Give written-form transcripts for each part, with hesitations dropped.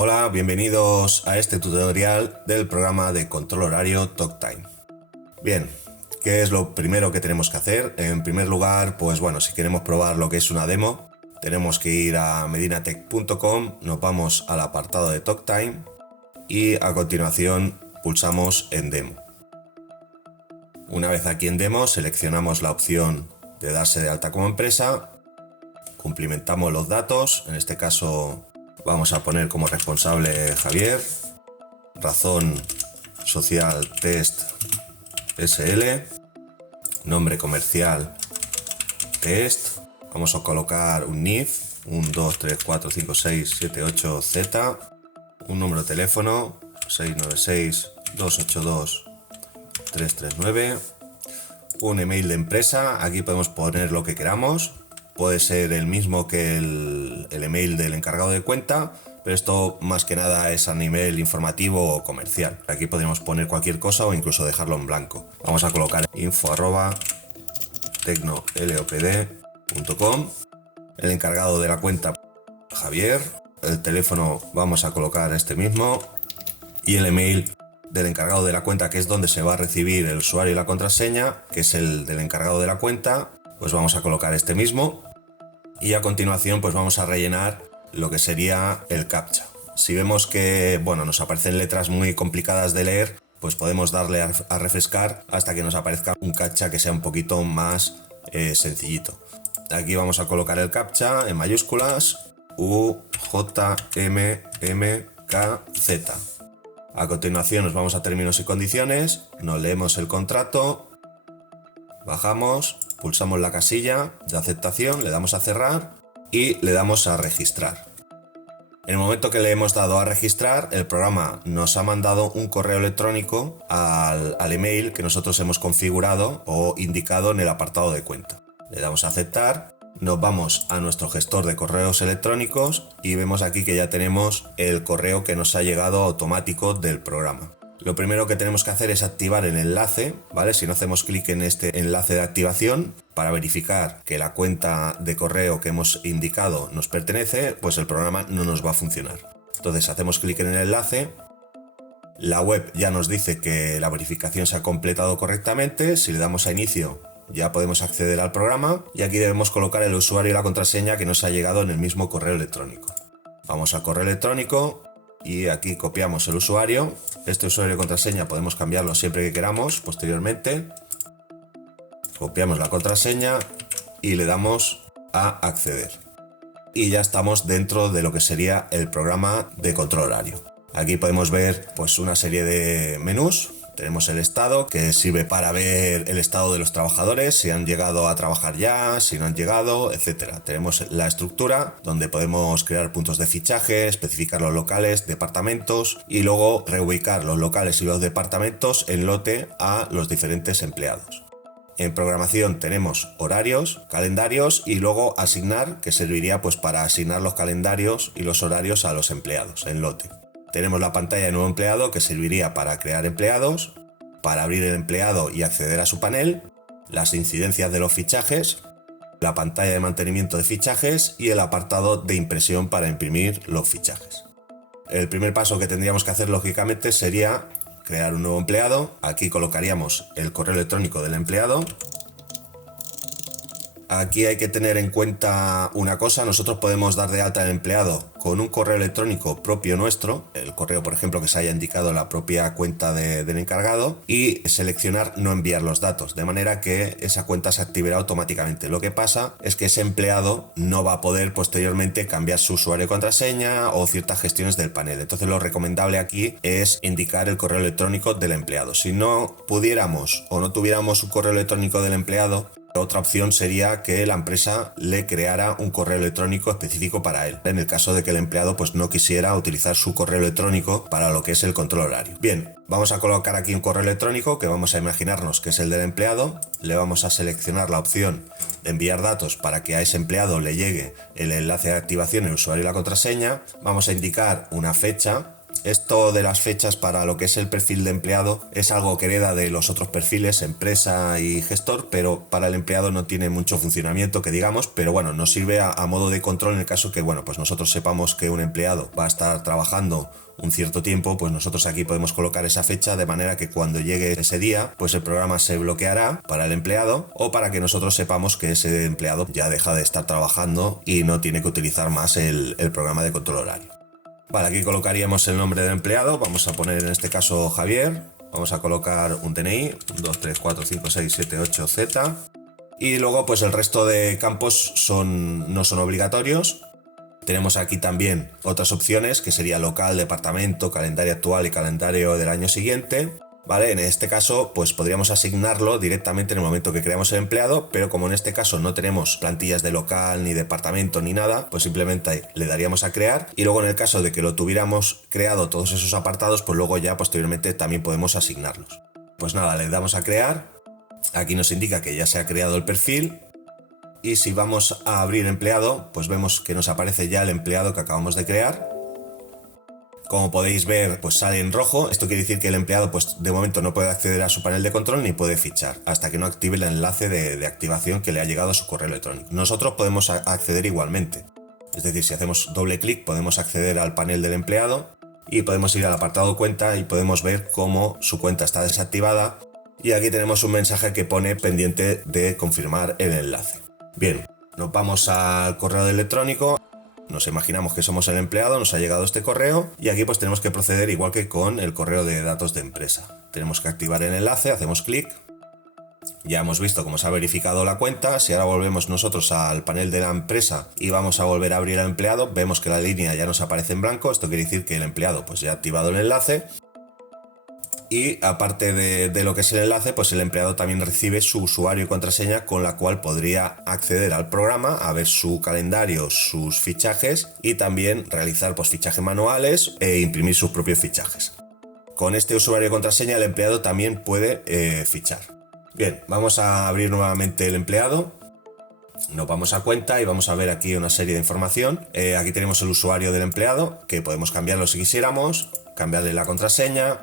Hola, bienvenidos a este tutorial del programa de control horario TalkTime. Bien, ¿qué es lo primero que tenemos que hacer? En primer lugar, pues bueno, si queremos probar lo que es una demo, tenemos que ir a medinatech.com, nos vamos al apartado de TalkTime y a continuación pulsamos en demo. Una vez aquí en demo, seleccionamos la opción de darse de alta como empresa, cumplimentamos los datos, en este caso vamos a poner como responsable Javier, razón social test SL, nombre comercial test, vamos a colocar un NIF, 1, 2, 3, 4, 5, 6, 7, 8, Z, un número de teléfono 696-282-339, un email de empresa, aquí podemos poner lo que queramos. Puede ser el mismo que el email del encargado de cuenta, pero esto más que nada es a nivel informativo o comercial. Aquí podemos poner cualquier cosa o incluso dejarlo en blanco. Vamos a colocar info@tecnolopd.com, el encargado de la cuenta Javier, el teléfono vamos a colocar este mismo y el email del encargado de la cuenta, que es donde se va a recibir el usuario y la contraseña, que es el del encargado de la cuenta, pues vamos a colocar este mismo. Y a continuación pues vamos a rellenar lo que sería el captcha. Si vemos que nos aparecen letras muy complicadas de leer, pues podemos darle a refrescar hasta que nos aparezca un captcha que sea un poquito más sencillito. Aquí vamos a colocar el captcha en mayúsculas UJMMKZ. A continuación nos vamos a términos y condiciones, nos leemos el contrato, bajamos, pulsamos la casilla de aceptación, le damos a cerrar y le damos a registrar. En el momento que le hemos dado a registrar, el programa nos ha mandado un correo electrónico al email que nosotros hemos configurado o indicado en el apartado de cuenta. Le damos a aceptar, nos vamos a nuestro gestor de correos electrónicos y vemos aquí que ya tenemos el correo que nos ha llegado automático del programa. Lo primero que tenemos que hacer es activar el enlace, ¿vale? Si no hacemos clic en este enlace de activación para verificar que la cuenta de correo que hemos indicado nos pertenece, pues el programa no nos va a funcionar. Entonces hacemos clic en el enlace, la web ya nos dice que la verificación se ha completado correctamente, si le damos a inicio ya podemos acceder al programa y aquí debemos colocar el usuario y la contraseña que nos ha llegado en el mismo correo electrónico. Vamos al correo electrónico y aquí copiamos el usuario. Este usuario y contraseña podemos cambiarlo siempre que queramos posteriormente. Copiamos la contraseña y le damos a acceder. Y ya estamos dentro de lo que sería el programa de control horario. Aquí podemos ver pues una serie de menús. Tenemos el estado, que sirve para ver el estado de los trabajadores, si han llegado a trabajar ya, si no han llegado, etc. Tenemos la estructura, donde podemos crear puntos de fichaje, especificar los locales, departamentos y luego reubicar los locales y los departamentos en lote a los diferentes empleados. En programación tenemos horarios, calendarios y luego asignar, que serviría pues para asignar los calendarios y los horarios a los empleados en lote. Tenemos la pantalla de nuevo empleado, que serviría para crear empleados, para abrir el empleado y acceder a su panel, las incidencias de los fichajes, la pantalla de mantenimiento de fichajes y el apartado de impresión para imprimir los fichajes. El primer paso que tendríamos que hacer lógicamente sería crear un nuevo empleado. Aquí colocaríamos el correo electrónico del empleado. Aquí hay que tener en cuenta una cosa, nosotros podemos dar de alta al empleado con un correo electrónico propio nuestro, el correo por ejemplo que se haya indicado en la propia cuenta del encargado, y seleccionar no enviar los datos, de manera que esa cuenta se activará automáticamente. Lo que pasa es que ese empleado no va a poder posteriormente cambiar su usuario y contraseña o ciertas gestiones del panel. Entonces lo recomendable aquí es indicar el correo electrónico del empleado. Si no pudiéramos o no tuviéramos un correo electrónico del empleado, otra opción sería que la empresa le creara un correo electrónico específico para él, en el caso de que el empleado pues no quisiera utilizar su correo electrónico para lo que es el control horario. Bien, vamos a colocar aquí un correo electrónico que vamos a imaginarnos que es el del empleado. Le vamos a seleccionar la opción de enviar datos para que a ese empleado le llegue el enlace de activación, el usuario y la contraseña. Vamos a indicar una fecha Esto de las fechas para lo que es el perfil de empleado es algo que hereda de los otros perfiles, empresa y gestor, pero para el empleado no tiene mucho funcionamiento, que digamos, pero bueno, nos sirve a modo de control en el caso que, bueno, pues nosotros sepamos que un empleado va a estar trabajando un cierto tiempo, pues nosotros aquí podemos colocar esa fecha de manera que cuando llegue ese día, pues el programa se bloqueará para el empleado o para que nosotros sepamos que ese empleado ya deja de estar trabajando y no tiene que utilizar más el programa de control horario. Vale, aquí colocaríamos el nombre del empleado, vamos a poner en este caso Javier, vamos a colocar un DNI, 2, 3, 4, 5, 6, 7, 8, Z, y luego pues el resto de campos no son obligatorios. Tenemos aquí también otras opciones que sería local, departamento, calendario actual y calendario del año siguiente. ¿Vale? En este caso, pues podríamos asignarlo directamente en el momento que creamos el empleado, pero como en este caso no tenemos plantillas de local, ni departamento, ni nada, pues simplemente le daríamos a crear y luego en el caso de que lo tuviéramos creado todos esos apartados, pues luego ya posteriormente también podemos asignarlos. Pues nada, le damos a crear, aquí nos indica que ya se ha creado el perfil y si vamos a abrir empleado, pues vemos que nos aparece ya el empleado que acabamos de crear. Como podéis ver, pues sale en rojo. Esto quiere decir que el empleado, pues de momento no puede acceder a su panel de control ni puede fichar hasta que no active el enlace de activación que le ha llegado a su correo electrónico. Nosotros podemos acceder igualmente. Es decir, si hacemos doble clic podemos acceder al panel del empleado y podemos ir al apartado cuenta y podemos ver cómo su cuenta está desactivada. Y aquí tenemos un mensaje que pone pendiente de confirmar el enlace. Bien, nos vamos al correo electrónico. Nos imaginamos que somos el empleado, nos ha llegado este correo y aquí pues tenemos que proceder igual que con el correo de datos de empresa. Tenemos que activar el enlace, hacemos clic. Ya hemos visto cómo se ha verificado la cuenta. Si ahora volvemos nosotros al panel de la empresa y vamos a volver a abrir al empleado, vemos que la línea ya nos aparece en blanco. Esto quiere decir que el empleado pues ya ha activado el enlace. Y aparte de lo que es el enlace, pues el empleado también recibe su usuario y contraseña con la cual podría acceder al programa, a ver su calendario, sus fichajes y también realizar pues fichajes manuales e imprimir sus propios fichajes. Con este usuario y contraseña el empleado también puede fichar. Bien, vamos a abrir nuevamente el empleado. Nos vamos a cuenta y vamos a ver aquí una serie de información. Aquí tenemos el usuario del empleado, que podemos cambiarlo si quisiéramos, cambiarle la contraseña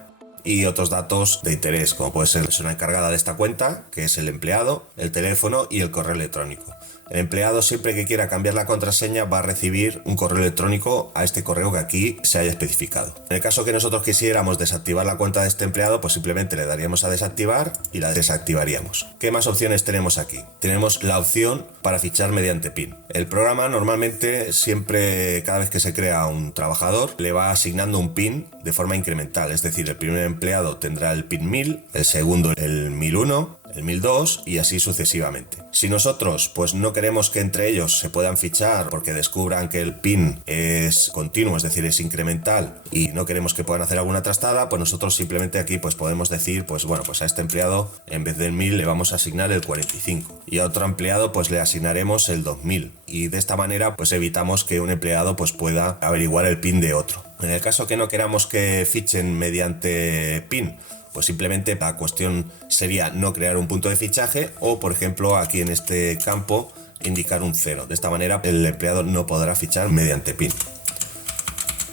y otros datos de interés, como puede ser la persona encargada de esta cuenta, que es el empleado, el teléfono y el correo electrónico. El empleado, siempre que quiera cambiar la contraseña, va a recibir un correo electrónico a este correo que aquí se haya especificado. En el caso que nosotros quisiéramos desactivar la cuenta de este empleado, pues simplemente le daríamos a desactivar y la desactivaríamos. ¿Qué más opciones tenemos aquí? Tenemos la opción para fichar mediante PIN. El programa normalmente siempre, cada vez que se crea un trabajador, le va asignando un PIN de forma incremental. Es decir, el primer empleado tendrá el PIN 1000, el segundo el 1001, el 1002 y así sucesivamente. Si nosotros pues no queremos que entre ellos se puedan fichar porque descubran que el PIN es continuo, es decir, es incremental y no queremos que puedan hacer alguna trastada, pues nosotros simplemente aquí pues podemos decir, pues bueno, pues a este empleado en vez del 1000 le vamos a asignar el 45 y a otro empleado pues le asignaremos el 2000 y de esta manera pues evitamos que un empleado pues pueda averiguar el PIN de otro. En el caso que no queramos que fichen mediante PIN, pues simplemente la cuestión sería no crear un punto de fichaje o, por ejemplo, aquí en este campo indicar un 0. De esta manera el empleado no podrá fichar mediante PIN.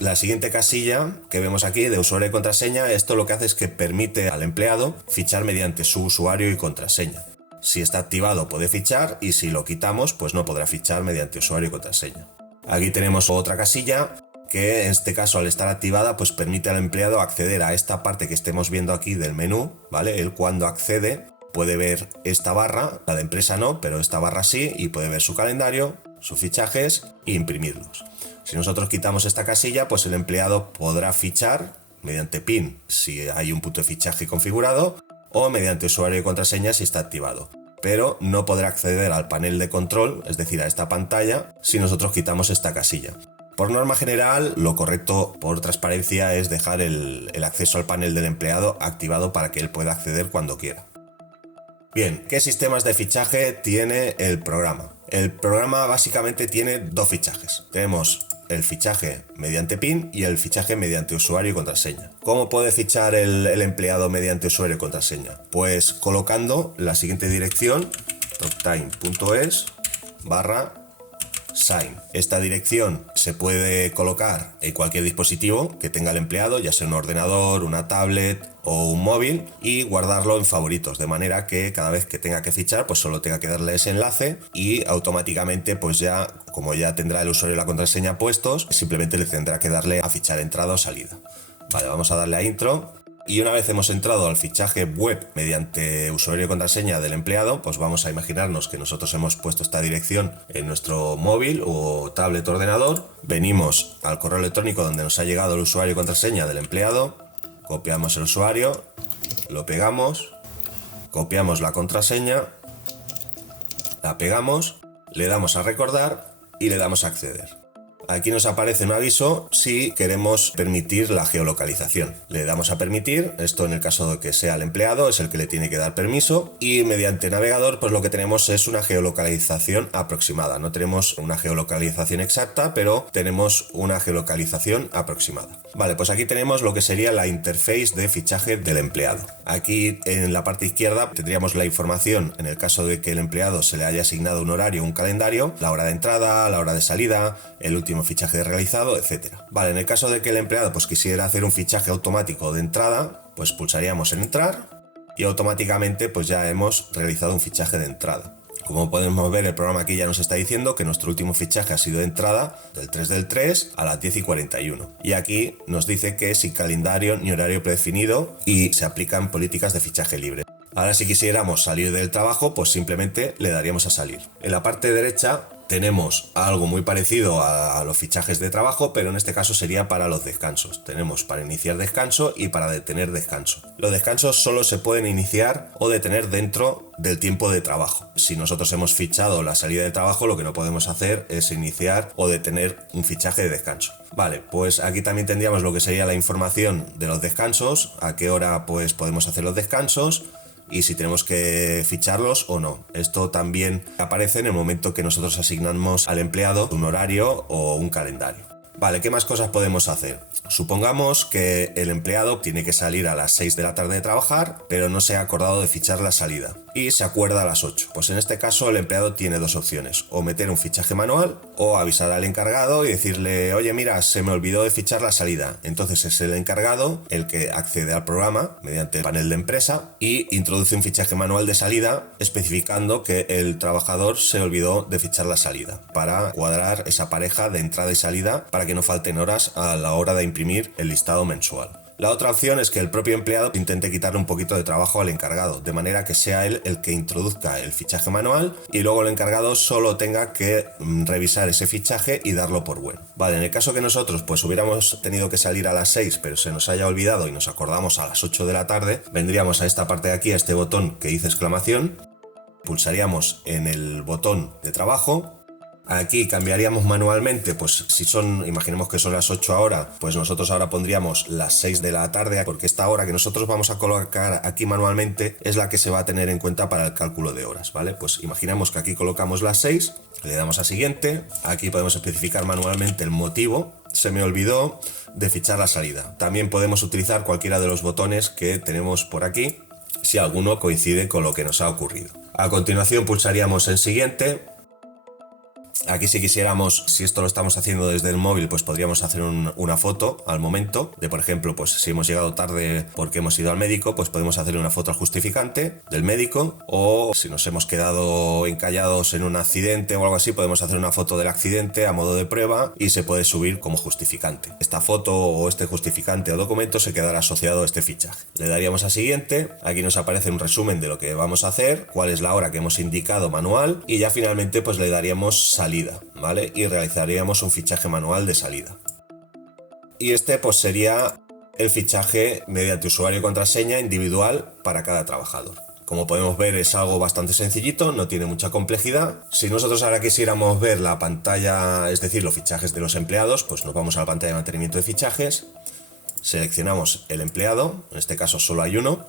La siguiente casilla que vemos aquí de usuario y contraseña, esto lo que hace es que permite al empleado fichar mediante su usuario y contraseña. Si está activado puede fichar y si lo quitamos pues no podrá fichar mediante usuario y contraseña. Aquí tenemos otra casilla que en este caso al estar activada pues permite al empleado acceder a esta parte que estemos viendo aquí del menú, ¿vale? Él cuando accede puede ver esta barra, la de empresa no, pero esta barra sí, y puede ver su calendario, sus fichajes e imprimirlos. Si nosotros quitamos esta casilla, pues el empleado podrá fichar mediante PIN si hay un punto de fichaje configurado o mediante usuario y contraseña si está activado. Pero no podrá acceder al panel de control, es decir, a esta pantalla, si nosotros quitamos esta casilla. Por norma general, lo correcto por transparencia es dejar el acceso al panel del empleado activado para que él pueda acceder cuando quiera. Bien, ¿qué sistemas de fichaje tiene el programa? El programa básicamente tiene dos fichajes. Tenemos el fichaje mediante PIN y el fichaje mediante usuario y contraseña. ¿Cómo puede fichar el empleado mediante usuario y contraseña? Pues colocando la siguiente dirección, toptime.es/. sign. Esta dirección se puede colocar en cualquier dispositivo que tenga el empleado, ya sea un ordenador, una tablet o un móvil, y guardarlo en favoritos, de manera que cada vez que tenga que fichar pues solo tenga que darle ese enlace y automáticamente pues ya, como ya tendrá el usuario y la contraseña puestos, simplemente le tendrá que darle a fichar entrada o salida. Vale, vamos a darle a intro. Y una vez hemos entrado al fichaje web mediante usuario y contraseña del empleado, pues vamos a imaginarnos que nosotros hemos puesto esta dirección en nuestro móvil o tablet o ordenador. Venimos al correo electrónico donde nos ha llegado el usuario y contraseña del empleado, copiamos el usuario, lo pegamos, copiamos la contraseña, la pegamos, le damos a recordar y le damos a acceder. Aquí nos aparece un aviso si queremos permitir la geolocalización. Le damos a permitir, esto en el caso de que sea el empleado, es el que le tiene que dar permiso, y mediante navegador pues lo que tenemos es una geolocalización aproximada. No tenemos una geolocalización exacta, pero tenemos una geolocalización aproximada. Vale, pues aquí tenemos lo que sería la interface de fichaje del empleado. Aquí en la parte izquierda tendríamos la información en el caso de que el empleado se le haya asignado un horario, un calendario, la hora de entrada, la hora de salida, el último fichaje realizado, etcétera. Vale, en el caso de que el empleado pues quisiera hacer un fichaje automático de entrada, pues pulsaríamos en entrar y automáticamente pues ya hemos realizado un fichaje de entrada. Como podemos ver, el programa aquí ya nos está diciendo que nuestro último fichaje ha sido de entrada del 3 del 3 a las 10:41. Y aquí nos dice que sin calendario ni horario predefinido y se aplican políticas de fichaje libre. Ahora si quisiéramos salir del trabajo, pues simplemente le daríamos a salir. En la parte derecha tenemos algo muy parecido a los fichajes de trabajo, pero en este caso sería para los descansos. Tenemos para iniciar descanso y para detener descanso. Los descansos solo se pueden iniciar o detener dentro del tiempo de trabajo. Si nosotros hemos fichado la salida de trabajo, lo que no podemos hacer es iniciar o detener un fichaje de descanso. Vale, pues aquí también tendríamos lo que sería la información de los descansos, a qué hora pues podemos hacer los descansos, y si tenemos que ficharlos o no. Esto también aparece en el momento que nosotros asignamos al empleado un horario o un calendario. Vale, ¿qué más cosas podemos hacer? Supongamos que el empleado tiene que salir a las 6 de la tarde de trabajar, pero no se ha acordado de fichar la salida y se acuerda a las 8. Pues en este caso el empleado tiene dos opciones: o meter un fichaje manual o avisar al encargado y decirle: oye, mira, se me olvidó de fichar la salida. Entonces es el encargado el que accede al programa mediante el panel de empresa y introduce un fichaje manual de salida especificando que el trabajador se olvidó de fichar la salida, para cuadrar esa pareja de entrada y salida para que no falten horas a la hora de imprimir el listado mensual. La otra opción es que el propio empleado intente quitarle un poquito de trabajo al encargado, de manera que sea él el que introduzca el fichaje manual y luego el encargado solo tenga que revisar ese fichaje y darlo por bueno. Vale, en el caso que nosotros pues hubiéramos tenido que salir a las 6 pero se nos haya olvidado y nos acordamos a las 8 de la tarde, vendríamos a esta parte de aquí, a este botón que dice exclamación, pulsaríamos en el botón de trabajo. Aquí cambiaríamos manualmente, pues si son, imaginemos que son las 8 ahora, pues nosotros ahora pondríamos las 6 de la tarde, porque esta hora que nosotros vamos a colocar aquí manualmente es la que se va a tener en cuenta para el cálculo de horas, ¿vale? Pues imaginamos que aquí colocamos las 6, le damos a siguiente, aquí podemos especificar manualmente el motivo: se me olvidó de fichar la salida. También podemos utilizar cualquiera de los botones que tenemos por aquí, si alguno coincide con lo que nos ha ocurrido. A continuación pulsaríamos en siguiente. Aquí si quisiéramos, si esto lo estamos haciendo desde el móvil, pues podríamos hacer una foto al momento de, por ejemplo, pues si hemos llegado tarde porque hemos ido al médico, pues podemos hacerle una foto al justificante del médico, o si nos hemos quedado encallados en un accidente o algo así, podemos hacer una foto del accidente a modo de prueba y se puede subir como justificante. Esta foto o este justificante o documento se quedará asociado a este fichaje. Le daríamos a siguiente, aquí nos aparece un resumen de lo que vamos a hacer, cuál es la hora que hemos indicado manual, y ya finalmente pues le daríamos salida, ¿vale? Y realizaríamos un fichaje manual de salida. Y este pues sería el fichaje mediante usuario y contraseña individual para cada trabajador. Como podemos ver, es algo bastante sencillito, no tiene mucha complejidad. Si nosotros ahora quisiéramos ver la pantalla, es decir, los fichajes de los empleados, pues nos vamos a la pantalla de mantenimiento de fichajes, seleccionamos el empleado, en este caso solo hay uno,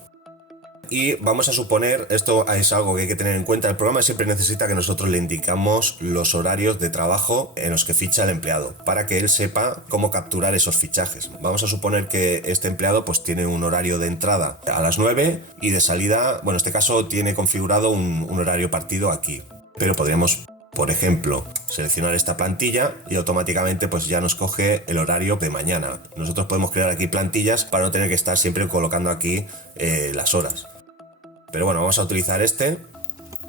y vamos a suponer, esto es algo que hay que tener en cuenta, el programa siempre necesita que nosotros le indicamos los horarios de trabajo en los que ficha el empleado, para que él sepa cómo capturar esos fichajes. Vamos a suponer que este empleado pues tiene un horario de entrada a las 9 y de salida, bueno, en este caso tiene configurado un horario partido aquí, pero podríamos por ejemplo, seleccionar esta plantilla y automáticamente pues ya nos coge el horario de mañana. Nosotros podemos crear aquí plantillas para no tener que estar siempre colocando aquí las horas. Pero bueno, vamos a utilizar este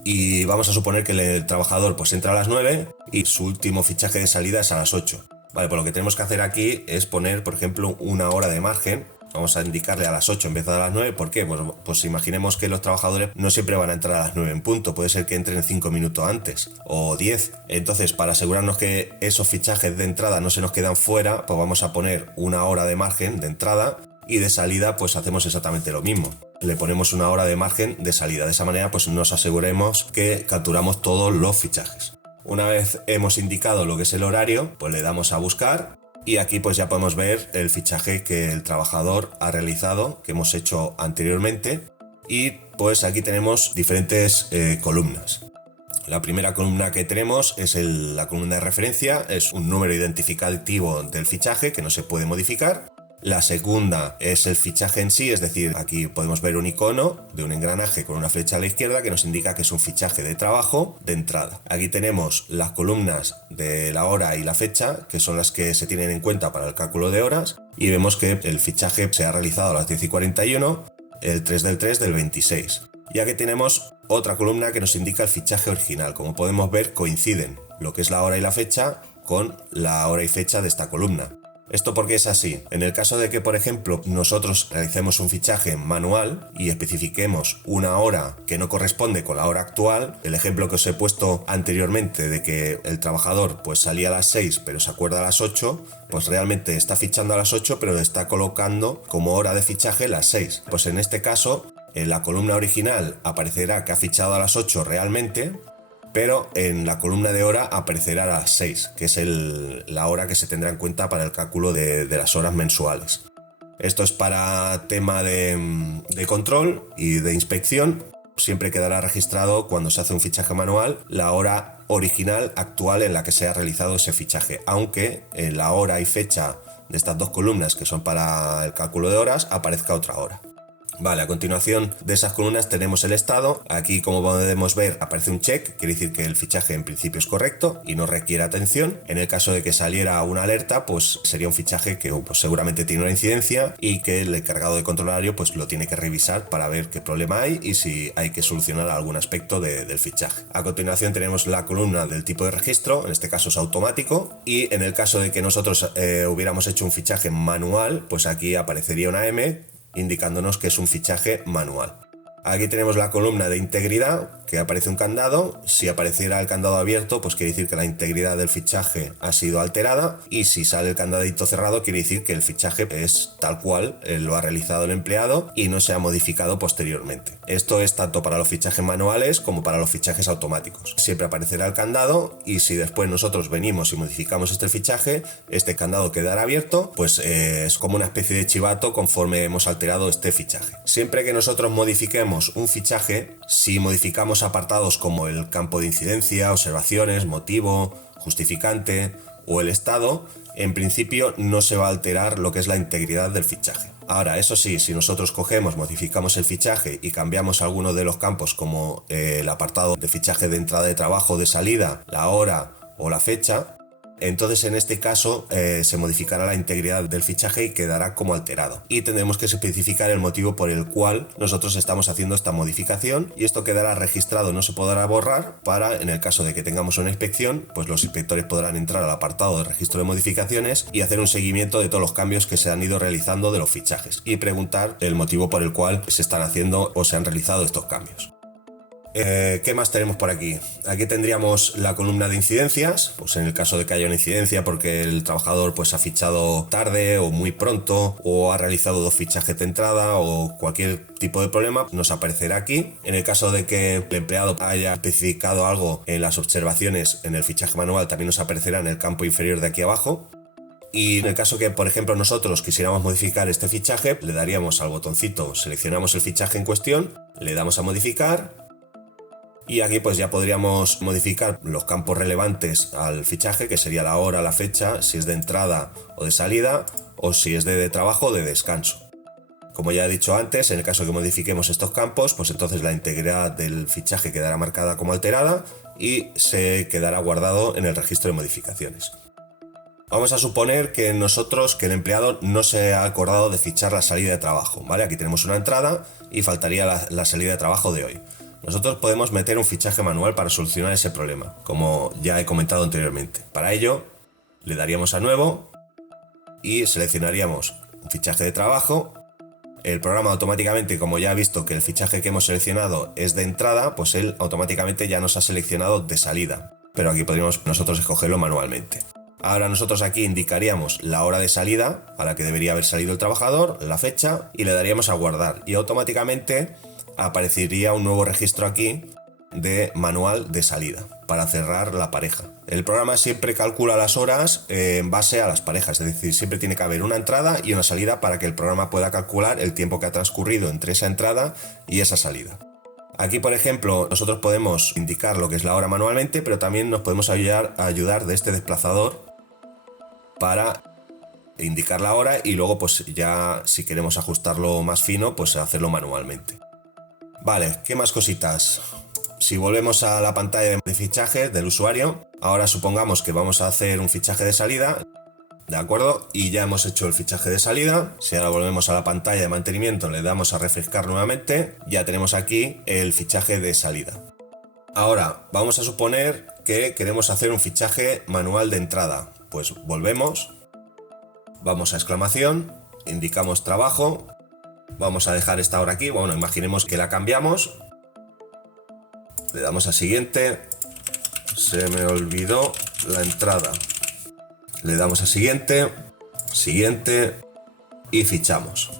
y vamos a suponer que el trabajador pues entra a las 9 y su último fichaje de salida es a las 8. Vale, pues lo que tenemos que hacer aquí es poner, por ejemplo, una hora de margen. Vamos a indicarle a las 8 en vez de a las 9. ¿Por qué? Pues imaginemos que los trabajadores no siempre van a entrar a las 9 en punto. Puede ser que entren 5 minutos antes o 10. Entonces, para asegurarnos que esos fichajes de entrada no se nos quedan fuera, pues vamos a poner una hora de margen de entrada y de salida pues hacemos exactamente lo mismo. Le ponemos una hora de margen de salida. De esa manera pues nos aseguremos que capturamos todos los fichajes. Una vez hemos indicado lo que es el horario, pues le damos a buscar. Y aquí pues ya podemos ver el fichaje que el trabajador ha realizado, que hemos hecho anteriormente. Y pues aquí tenemos diferentes columnas. La primera columna que tenemos es la columna de referencia, es un número identificativo del fichaje que no se puede modificar. La segunda es el fichaje en sí, es decir, aquí podemos ver un icono de un engranaje con una flecha a la izquierda que nos indica que es un fichaje de trabajo de entrada. Aquí tenemos las columnas de la hora y la fecha, que son las que se tienen en cuenta para el cálculo de horas, y vemos que el fichaje se ha realizado a las 10:41, el 3 del 3 del 26. Y aquí tenemos otra columna que nos indica el fichaje original. Como podemos ver, coinciden lo que es la hora y la fecha con la hora y fecha de esta columna. ¿Esto por qué es así? En el caso de que, por ejemplo, nosotros realicemos un fichaje manual y especifiquemos una hora que no corresponde con la hora actual, el ejemplo que os he puesto anteriormente de que el trabajador pues salía a las 6 pero se acuerda a las 8, pues realmente está fichando a las 8 pero está colocando como hora de fichaje las 6. Pues en este caso, en la columna original aparecerá que ha fichado a las 8 realmente, pero en la columna de hora aparecerá a las 6, que es la hora que se tendrá en cuenta para el cálculo de las horas mensuales. Esto es para tema de control y de inspección. Siempre quedará registrado cuando se hace un fichaje manual la hora original actual en la que se ha realizado ese fichaje, aunque en la hora y fecha de estas dos columnas que son para el cálculo de horas aparezca otra hora. Vale, a continuación de esas columnas tenemos el estado. Aquí, como podemos ver, aparece un check, quiere decir que el fichaje en principio es correcto y no requiere atención. En el caso de que saliera una alerta, pues sería un fichaje que pues, seguramente tiene una incidencia y que el encargado de control horario pues lo tiene que revisar para ver qué problema hay y si hay que solucionar algún aspecto del fichaje. A continuación tenemos la columna del tipo de registro, en este caso es automático, y en el caso de que nosotros hubiéramos hecho un fichaje manual, pues aquí aparecería una M indicándonos que es un fichaje manual. Aquí tenemos la columna de integridad, que aparece un candado. Si apareciera el candado abierto, pues quiere decir que la integridad del fichaje ha sido alterada, y si sale el candadito cerrado, quiere decir que el fichaje es tal cual lo ha realizado el empleado y no se ha modificado posteriormente. Esto es tanto para los fichajes manuales como para los fichajes automáticos. Siempre aparecerá el candado, y si después nosotros venimos y modificamos este fichaje, este candado quedará abierto, pues es como una especie de chivato conforme hemos alterado este fichaje. Siempre que nosotros modifiquemos un fichaje, si modificamos apartados como el campo de incidencia, observaciones, motivo, justificante o el estado, en principio no se va a alterar lo que es la integridad del fichaje. Ahora, eso sí, si nosotros cogemos, modificamos el fichaje y cambiamos alguno de los campos como el apartado de fichaje de entrada de trabajo, de salida, la hora o la fecha, entonces en este caso se modificará la integridad del fichaje y quedará como alterado, y tendremos que especificar el motivo por el cual nosotros estamos haciendo esta modificación, y esto quedará registrado, no se podrá borrar, para en el caso de que tengamos una inspección, pues los inspectores podrán entrar al apartado de registro de modificaciones y hacer un seguimiento de todos los cambios que se han ido realizando de los fichajes y preguntar el motivo por el cual se están haciendo o se han realizado estos cambios. ¿Qué más tenemos por aquí? Aquí tendríamos la columna de incidencias, pues en el caso de que haya una incidencia porque el trabajador pues ha fichado tarde o muy pronto, o ha realizado dos fichajes de entrada, o cualquier tipo de problema, nos aparecerá aquí. En el caso de que el empleado haya especificado algo en las observaciones en el fichaje manual, también nos aparecerá en el campo inferior de aquí abajo. Y en el caso que, por ejemplo, nosotros quisiéramos modificar este fichaje, le daríamos al botoncito, seleccionamos el fichaje en cuestión, le damos a modificar. Y aquí pues ya podríamos modificar los campos relevantes al fichaje, que sería la hora, la fecha, si es de entrada o de salida, o si es de trabajo o de descanso. Como ya he dicho antes, en el caso que modifiquemos estos campos, pues entonces la integridad del fichaje quedará marcada como alterada y se quedará guardado en el registro de modificaciones. Vamos a suponer que el empleado no se ha acordado de fichar la salida de trabajo, ¿vale? Aquí tenemos una entrada y faltaría la salida de trabajo de hoy. Nosotros podemos meter un fichaje manual para solucionar ese problema, como ya he comentado anteriormente. Para ello, le daríamos a nuevo y seleccionaríamos un fichaje de trabajo. El programa automáticamente, como ya ha visto que el fichaje que hemos seleccionado es de entrada, pues él automáticamente ya nos ha seleccionado de salida. Pero aquí podríamos nosotros escogerlo manualmente. Ahora nosotros aquí indicaríamos la hora de salida a la que debería haber salido el trabajador, la fecha, y le daríamos a guardar. Y automáticamente aparecería un nuevo registro aquí de manual de salida para cerrar la pareja. El programa siempre calcula las horas en base a las parejas, es decir, siempre tiene que haber una entrada y una salida para que el programa pueda calcular el tiempo que ha transcurrido entre esa entrada y esa salida. Aquí, por ejemplo, nosotros podemos indicar lo que es la hora manualmente, pero también nos podemos ayudar de este desplazador para indicar la hora y luego pues ya si queremos ajustarlo más fino pues hacerlo manualmente. Vale, ¿qué más cositas? Si volvemos a la pantalla de fichajes del usuario, ahora supongamos que vamos a hacer un fichaje de salida, ¿de acuerdo? Y ya hemos hecho el fichaje de salida. Si ahora volvemos a la pantalla de mantenimiento, le damos a refrescar nuevamente, ya tenemos aquí el fichaje de salida. Ahora vamos a suponer que queremos hacer un fichaje manual de entrada. Pues volvemos, vamos a exclamación, indicamos trabajo, vamos a dejar esta hora aquí, bueno, imaginemos que la cambiamos, le damos a siguiente, se me olvidó la entrada, le damos a siguiente, siguiente y fichamos.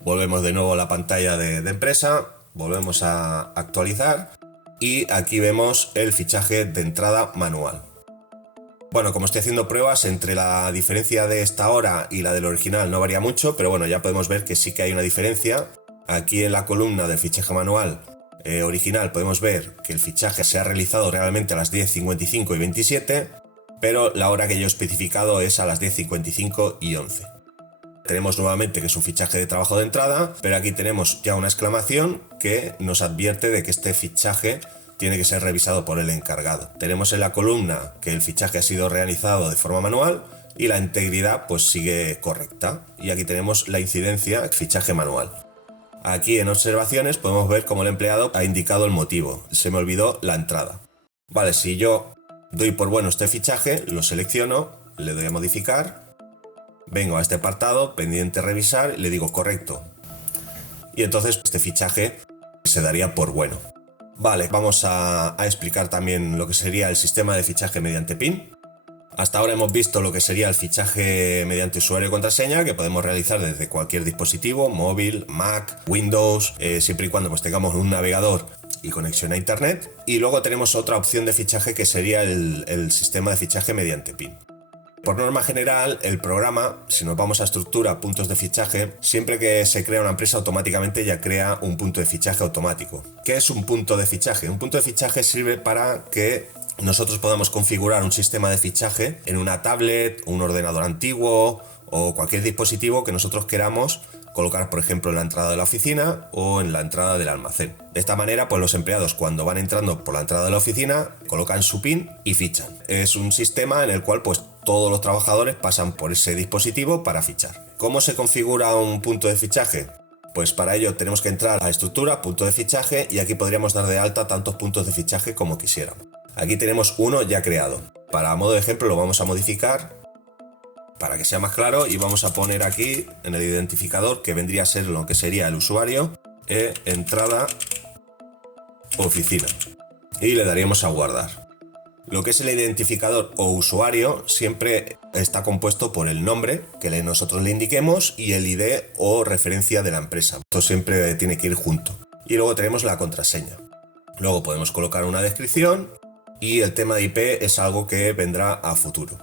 Volvemos de nuevo a la pantalla de empresa, volvemos a actualizar y aquí vemos el fichaje de entrada manual. Bueno, como estoy haciendo pruebas, entre la diferencia de esta hora y la del original no varía mucho, pero bueno, ya podemos ver que sí que hay una diferencia. Aquí en la columna del fichaje manual original podemos ver que el fichaje se ha realizado realmente a las 10:55 y 27, pero la hora que yo he especificado es a las 10:55 y 11. Tenemos nuevamente que es un fichaje de trabajo de entrada, pero aquí tenemos ya una exclamación que nos advierte de que este fichaje tiene que ser revisado por el encargado. Tenemos en la columna que el fichaje ha sido realizado de forma manual y la integridad pues sigue correcta. Y aquí tenemos la incidencia, fichaje manual. Aquí en observaciones podemos ver cómo el empleado ha indicado el motivo. Se me olvidó la entrada. Vale, si yo doy por bueno este fichaje, lo selecciono, le doy a modificar, vengo a este apartado, pendiente revisar, y le digo correcto. Y entonces este fichaje se daría por bueno. Vale, vamos a explicar también lo que sería el sistema de fichaje mediante PIN. Hasta ahora hemos visto lo que sería el fichaje mediante usuario y contraseña, que podemos realizar desde cualquier dispositivo, móvil, Mac, Windows, siempre y cuando pues tengamos un navegador y conexión a internet. Y luego tenemos otra opción de fichaje que sería el sistema de fichaje mediante PIN. Por norma general, el programa, si nos vamos a estructura, puntos de fichaje, siempre que se crea una empresa automáticamente ya crea un punto de fichaje automático. ¿Qué es un punto de fichaje? Un punto de fichaje sirve para que nosotros podamos configurar un sistema de fichaje en una tablet, un ordenador antiguo o cualquier dispositivo que nosotros queramos colocar, por ejemplo, en la entrada de la oficina o en la entrada del almacén. De esta manera, pues los empleados cuando van entrando por la entrada de la oficina colocan su PIN y fichan. Es un sistema en el cual pues todos los trabajadores pasan por ese dispositivo para fichar. ¿Cómo se configura un punto de fichaje? Pues para ello tenemos que entrar a estructura, punto de fichaje, y aquí podríamos dar de alta tantos puntos de fichaje como quisiéramos. Aquí tenemos uno ya creado. Para modo de ejemplo lo vamos a modificar para que sea más claro y vamos a poner aquí en el identificador, que vendría a ser lo que sería el usuario, entrada oficina, y le daríamos a guardar. Lo que es el identificador o usuario siempre está compuesto por el nombre que nosotros le indiquemos y el ID o referencia de la empresa. Esto siempre tiene que ir junto. Y luego tenemos la contraseña. Luego podemos colocar una descripción y el tema de IP es algo que vendrá a futuro.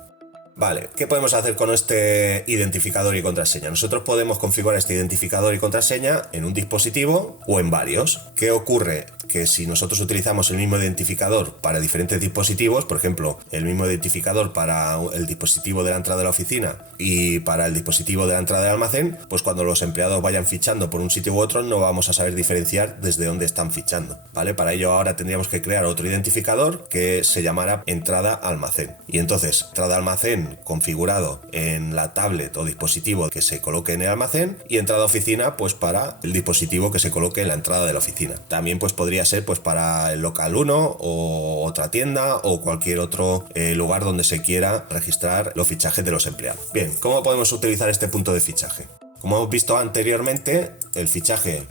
Vale, ¿qué podemos hacer con este identificador y contraseña? Nosotros podemos configurar este identificador y contraseña en un dispositivo o en varios. ¿Qué ocurre? que si nosotros utilizamos el mismo identificador para diferentes dispositivos, por ejemplo, el mismo identificador para el dispositivo de la entrada de la oficina y para el dispositivo de la entrada del almacén, pues cuando los empleados vayan fichando por un sitio u otro no vamos a saber diferenciar desde dónde están fichando, ¿vale? Para ello ahora tendríamos que crear otro identificador que se llamara entrada almacén. Y entonces, entrada almacén configurado en la tablet o dispositivo que se coloque en el almacén, y entrada oficina pues para el dispositivo que se coloque en la entrada de la oficina. También pues podría ser pues para el local 1 o otra tienda o cualquier otro lugar donde se quiera registrar los fichajes de los empleados. Bien, ¿cómo podemos utilizar este punto de fichaje? Como hemos visto anteriormente, el fichaje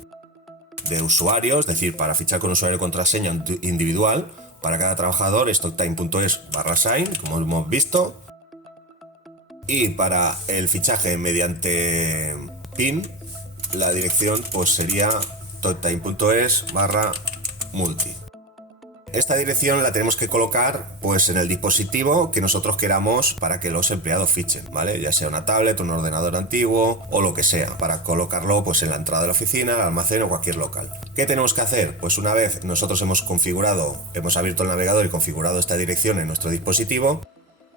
de usuario, es decir, para fichar con usuario y contraseña individual para cada trabajador, stocktime.es/sign, como hemos visto. Y para el fichaje mediante PIN, la dirección pues sería stocktime.es/multi. Esta dirección la tenemos que colocar pues en el dispositivo que nosotros queramos para que los empleados fichen, ¿vale? Ya sea una tablet, un ordenador antiguo o lo que sea, para colocarlo pues en la entrada de la oficina, el almacén o cualquier local. ¿Qué tenemos que hacer? Pues una vez nosotros hemos abierto el navegador y configurado esta dirección en nuestro dispositivo,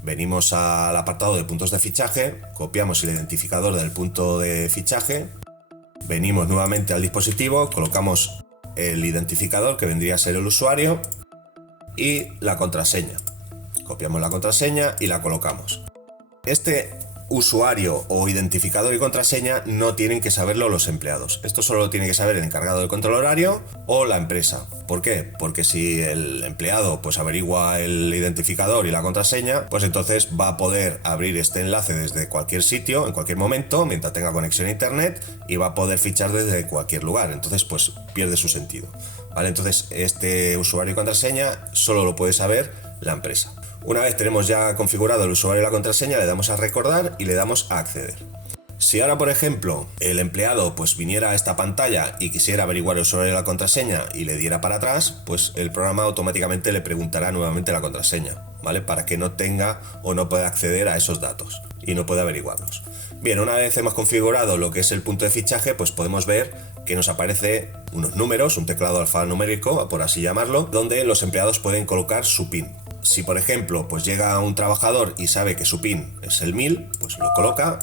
venimos al apartado de puntos de fichaje, copiamos el identificador del punto de fichaje, venimos nuevamente al dispositivo, colocamos el identificador que vendría a ser el usuario y la contraseña. Copiamos la contraseña y la colocamos. Este usuario o identificador y contraseña no tienen que saberlo los empleados. Esto solo lo tiene que saber el encargado del control horario o la empresa. ¿Por qué? Porque si el empleado pues averigua el identificador y la contraseña, pues entonces va a poder abrir este enlace desde cualquier sitio, en cualquier momento, mientras tenga conexión a internet, y va a poder fichar desde cualquier lugar. Entonces pues pierde su sentido, ¿vale? Entonces este usuario y contraseña solo lo puede saber la empresa. Una vez tenemos ya configurado el usuario y la contraseña, le damos a recordar y le damos a acceder. Si ahora, por ejemplo, el empleado pues viniera a esta pantalla y quisiera averiguar el usuario y la contraseña y le diera para atrás, pues el programa automáticamente le preguntará nuevamente la contraseña, ¿vale? Para que no tenga o no pueda acceder a esos datos y no pueda averiguarlos. Bien, una vez hemos configurado lo que es el punto de fichaje, pues podemos ver que nos aparece unos números, un teclado alfanumérico, por así llamarlo, donde los empleados pueden colocar su PIN. Si por ejemplo pues llega un trabajador y sabe que su PIN es el 1000, pues lo coloca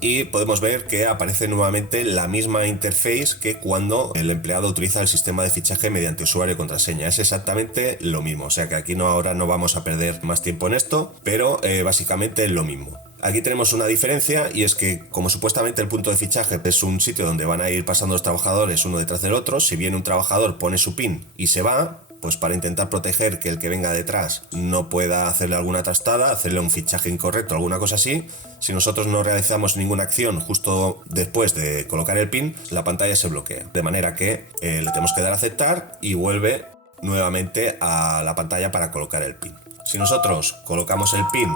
y podemos ver que aparece nuevamente la misma interface que cuando el empleado utiliza el sistema de fichaje mediante usuario y contraseña. Es exactamente lo mismo, o sea que aquí ahora no vamos a perder más tiempo en esto, pero básicamente es lo mismo. Aquí tenemos una diferencia, y es que como supuestamente el punto de fichaje es un sitio donde van a ir pasando los trabajadores uno detrás del otro, si bien un trabajador pone su PIN y se va, pues para intentar proteger que el que venga detrás no pueda hacerle alguna trastada, hacerle un fichaje incorrecto, alguna cosa así, si nosotros no realizamos ninguna acción justo después de colocar el PIN, la pantalla se bloquea. De manera que le tenemos que dar a aceptar y vuelve nuevamente a la pantalla para colocar el PIN. Si nosotros colocamos el PIN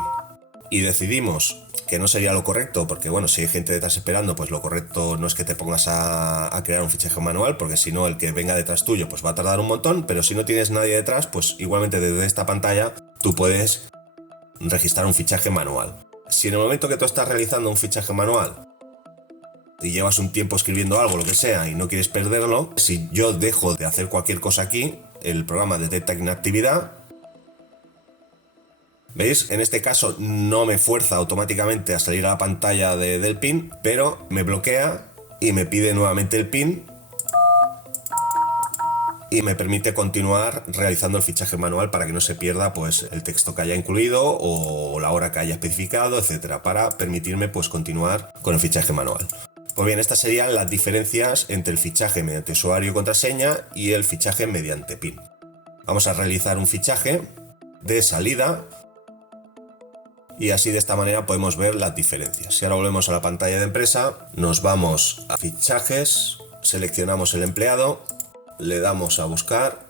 y decidimos que no sería lo correcto, porque bueno, si hay gente detrás esperando, pues lo correcto no es que te pongas a crear un fichaje manual, porque si no el que venga detrás tuyo pues va a tardar un montón, pero si no tienes nadie detrás, pues igualmente desde esta pantalla tú puedes registrar un fichaje manual. Si en el momento que tú estás realizando un fichaje manual y llevas un tiempo escribiendo algo, lo que sea, y no quieres perderlo, si yo dejo de hacer cualquier cosa aquí, el programa detecta inactividad. ¿Veis? En este caso no me fuerza automáticamente a salir a la pantalla del PIN, pero me bloquea y me pide nuevamente el PIN y me permite continuar realizando el fichaje manual para que no se pierda pues el texto que haya incluido o la hora que haya especificado, etcétera, para permitirme pues continuar con el fichaje manual. Pues bien, estas serían las diferencias entre el fichaje mediante usuario y contraseña y el fichaje mediante PIN. Vamos a realizar un fichaje de salida y así de esta manera podemos ver las diferencias. Si ahora volvemos a la pantalla de empresa, nos vamos a fichajes, seleccionamos el empleado, le damos a buscar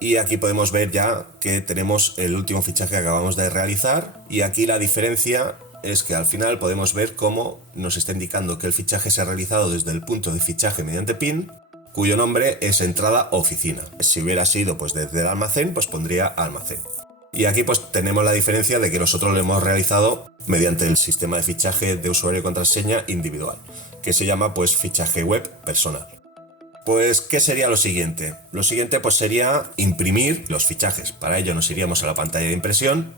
y aquí podemos ver ya que tenemos el último fichaje que acabamos de realizar, y aquí la diferencia es que al final podemos ver cómo nos está indicando que el fichaje se ha realizado desde el punto de fichaje mediante PIN, cuyo nombre es entrada oficina. Si hubiera sido pues desde el almacén, pues pondría almacén. Y aquí pues tenemos la diferencia de que nosotros lo hemos realizado mediante el sistema de fichaje de usuario y contraseña individual, que se llama pues fichaje web personal. Pues, ¿qué sería lo siguiente? Lo siguiente pues sería imprimir los fichajes. Para ello nos iríamos a la pantalla de impresión.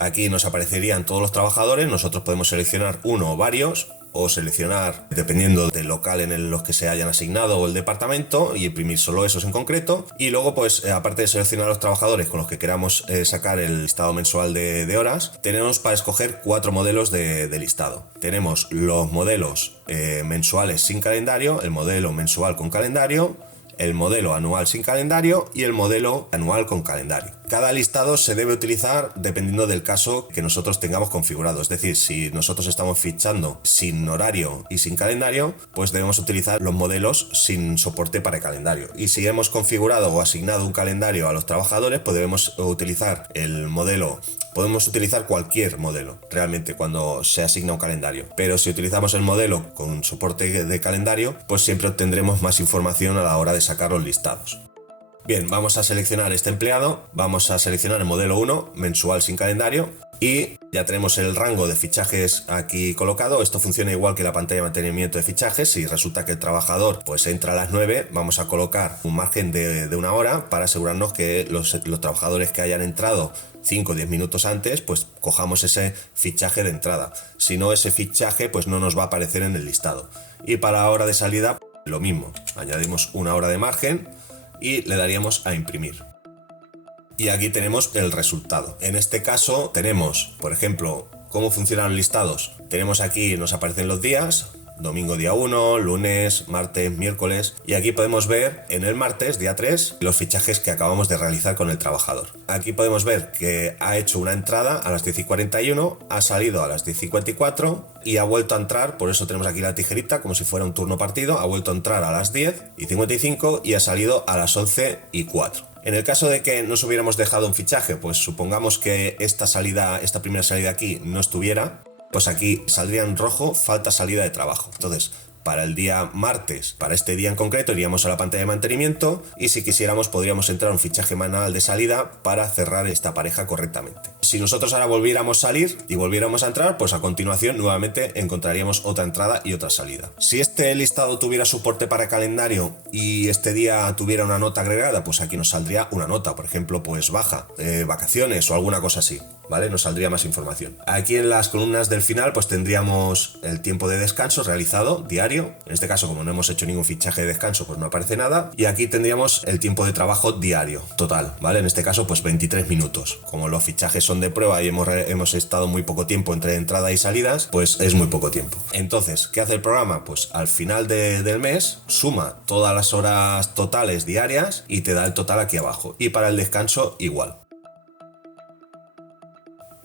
Aquí nos aparecerían todos los trabajadores, nosotros podemos seleccionar uno o varios, o seleccionar dependiendo del local en los que se hayan asignado o el departamento y imprimir solo esos en concreto. Y luego pues aparte de seleccionar los trabajadores con los que queramos sacar el listado mensual de horas, tenemos para escoger 4 modelos de listado. Tenemos los modelos mensuales sin calendario, el modelo mensual con calendario, el modelo anual sin calendario y el modelo anual con calendario. Cada listado se debe utilizar dependiendo del caso que nosotros tengamos configurado. Es decir, si nosotros estamos fichando sin horario y sin calendario, pues debemos utilizar los modelos sin soporte para el calendario. Y si hemos configurado o asignado un calendario a los trabajadores, pues debemos utilizar el modelo. Podemos utilizar cualquier modelo realmente cuando se asigna un calendario. Pero si utilizamos el modelo con soporte de calendario, pues siempre obtendremos más información a la hora de sacar los listados. Bien, vamos a seleccionar este empleado, vamos a seleccionar el modelo 1, mensual sin calendario, y ya tenemos el rango de fichajes aquí colocado. Esto funciona igual que la pantalla de mantenimiento de fichajes. Si resulta que el trabajador pues entra a las 9, vamos a colocar un margen de 1 hora para asegurarnos que los trabajadores que hayan entrado 5 o 10 minutos antes, pues cojamos ese fichaje de entrada. Si no, ese fichaje pues no nos va a aparecer en el listado. Y para la hora de salida, lo mismo. Añadimos 1 hora de margen y le daríamos a imprimir. Y aquí tenemos el resultado. En este caso tenemos, por ejemplo, cómo funcionan los listados. Tenemos aquí, nos aparecen los días, domingo día 1, lunes, martes, miércoles, y aquí podemos ver en el martes, día 3, los fichajes que acabamos de realizar con el trabajador. Aquí podemos ver que ha hecho una entrada a las 10:41, ha salido a las 10:54 y ha vuelto a entrar, por eso tenemos aquí la tijerita como si fuera un turno partido, ha vuelto a entrar a las 10:55 y ha salido a las 11:04. En el caso de que nos hubiéramos dejado un fichaje, pues supongamos que esta primera salida aquí no estuviera, pues aquí saldría en rojo falta salida de trabajo. Entonces, para el día martes, para este día en concreto, iríamos a la pantalla de mantenimiento y si quisiéramos podríamos entrar a un fichaje manual de salida para cerrar esta pareja correctamente. Si nosotros ahora volviéramos a salir y volviéramos a entrar, pues a continuación nuevamente encontraríamos otra entrada y otra salida. Si este listado tuviera soporte para calendario y este día tuviera una nota agregada, pues aquí nos saldría una nota, por ejemplo, pues baja, vacaciones o alguna cosa así, ¿vale? Nos saldría más información. Aquí en las columnas del final pues tendríamos el tiempo de descanso realizado diario. En este caso, como no hemos hecho ningún fichaje de descanso, pues no aparece nada. Y aquí tendríamos el tiempo de trabajo diario total, ¿vale? En este caso pues 23 minutos. Como los fichajes son de prueba y hemos estado muy poco tiempo entre entrada y salidas, pues es muy poco tiempo. Entonces, ¿qué hace el programa? Pues al final del mes suma todas las horas totales diarias y te da el total aquí abajo. Y para el descanso igual.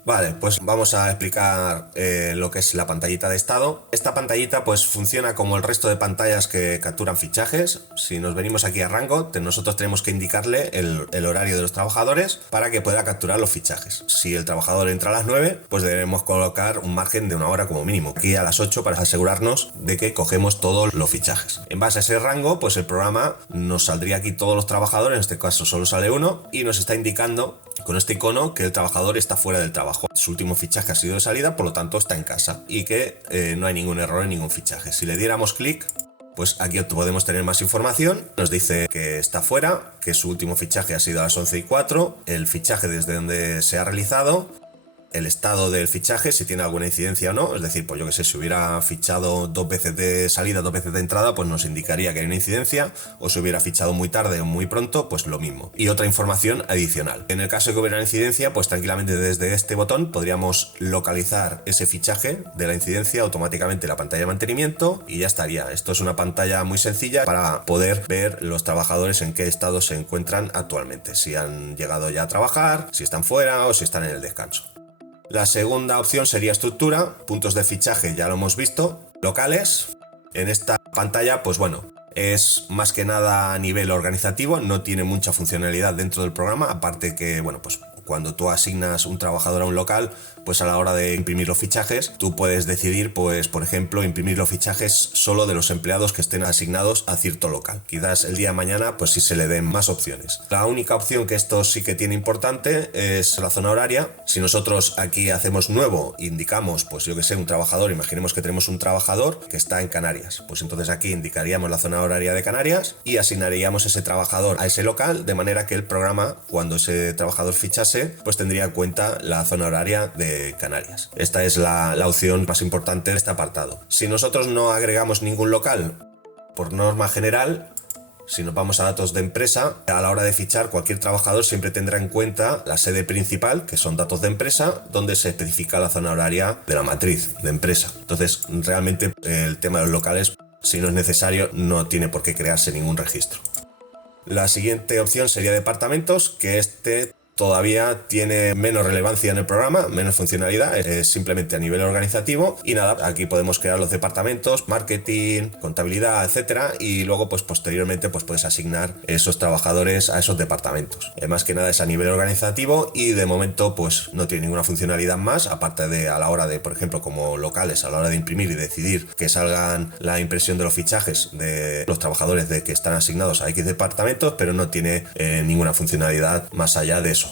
Vale, pues vamos a explicar lo que es la pantallita de estado. Esta pantallita pues funciona como el resto de pantallas que capturan fichajes. Si nos venimos aquí a rango, nosotros tenemos que indicarle el horario de los trabajadores para que pueda capturar los fichajes. Si el trabajador entra a las 9, pues debemos colocar un margen de 1 hora como mínimo. Aquí a las 8 para asegurarnos de que cogemos todos los fichajes. En base a ese rango, pues el programa nos saldría aquí todos los trabajadores, en este caso solo sale uno, y nos está indicando con este icono que el trabajador está fuera del trabajo. Su último fichaje ha sido de salida, por lo tanto está en casa y que no hay ningún error en ningún fichaje. Si le diéramos clic, pues aquí podemos tener más información. Nos dice que está fuera, que su último fichaje ha sido a las 11:04, el fichaje desde donde se ha realizado, el estado del fichaje, si tiene alguna incidencia o no, es decir, pues yo que sé, si hubiera fichado 2 veces de salida, 2 veces de entrada, pues nos indicaría que hay una incidencia, o si hubiera fichado muy tarde o muy pronto, pues lo mismo. Y otra información adicional. En el caso de que hubiera una incidencia, pues tranquilamente desde este botón podríamos localizar ese fichaje de la incidencia automáticamente en la pantalla de mantenimiento y ya estaría. Esto es una pantalla muy sencilla para poder ver los trabajadores en qué estado se encuentran actualmente, si han llegado ya a trabajar, si están fuera o si están en el descanso. La segunda opción sería estructura, puntos de fichaje ya lo hemos visto, locales. En esta pantalla, pues bueno, es más que nada a nivel organizativo, no tiene mucha funcionalidad dentro del programa, aparte que, bueno, pues Cuando tú asignas un trabajador a un local, pues a la hora de imprimir los fichajes, tú puedes decidir, pues por ejemplo, imprimir los fichajes solo de los empleados que estén asignados a cierto local. Quizás el día de mañana, pues sí se le den más opciones. La única opción que esto sí que tiene importante es la zona horaria. Si nosotros aquí hacemos nuevo, indicamos, pues yo que sé, un trabajador, imaginemos que tenemos un trabajador que está en Canarias, pues entonces aquí indicaríamos la zona horaria de Canarias y asignaríamos ese trabajador a ese local, de manera que el programa, cuando ese trabajador fichase, pues tendría en cuenta la zona horaria de Canarias. Esta es la opción más importante de este apartado. Si nosotros no agregamos ningún local, por norma general, si nos vamos a datos de empresa, a la hora de fichar cualquier trabajador siempre tendrá en cuenta la sede principal, que son datos de empresa, donde se especifica la zona horaria de la matriz de empresa. Entonces, realmente el tema de los locales, si no es necesario, no tiene por qué crearse ningún registro. La siguiente opción sería departamentos, que todavía tiene menos relevancia en el programa, menos funcionalidad, es simplemente a nivel organizativo. Y nada, aquí podemos crear los departamentos, marketing, contabilidad, etcétera, y luego pues posteriormente pues puedes asignar esos trabajadores a esos departamentos. Más que nada es a nivel organizativo y de momento pues no tiene ninguna funcionalidad más, aparte de a la hora de, por ejemplo, como locales, a la hora de imprimir y decidir que salgan la impresión de los fichajes de los trabajadores de que están asignados a X departamentos, pero no tiene ninguna funcionalidad más allá de eso.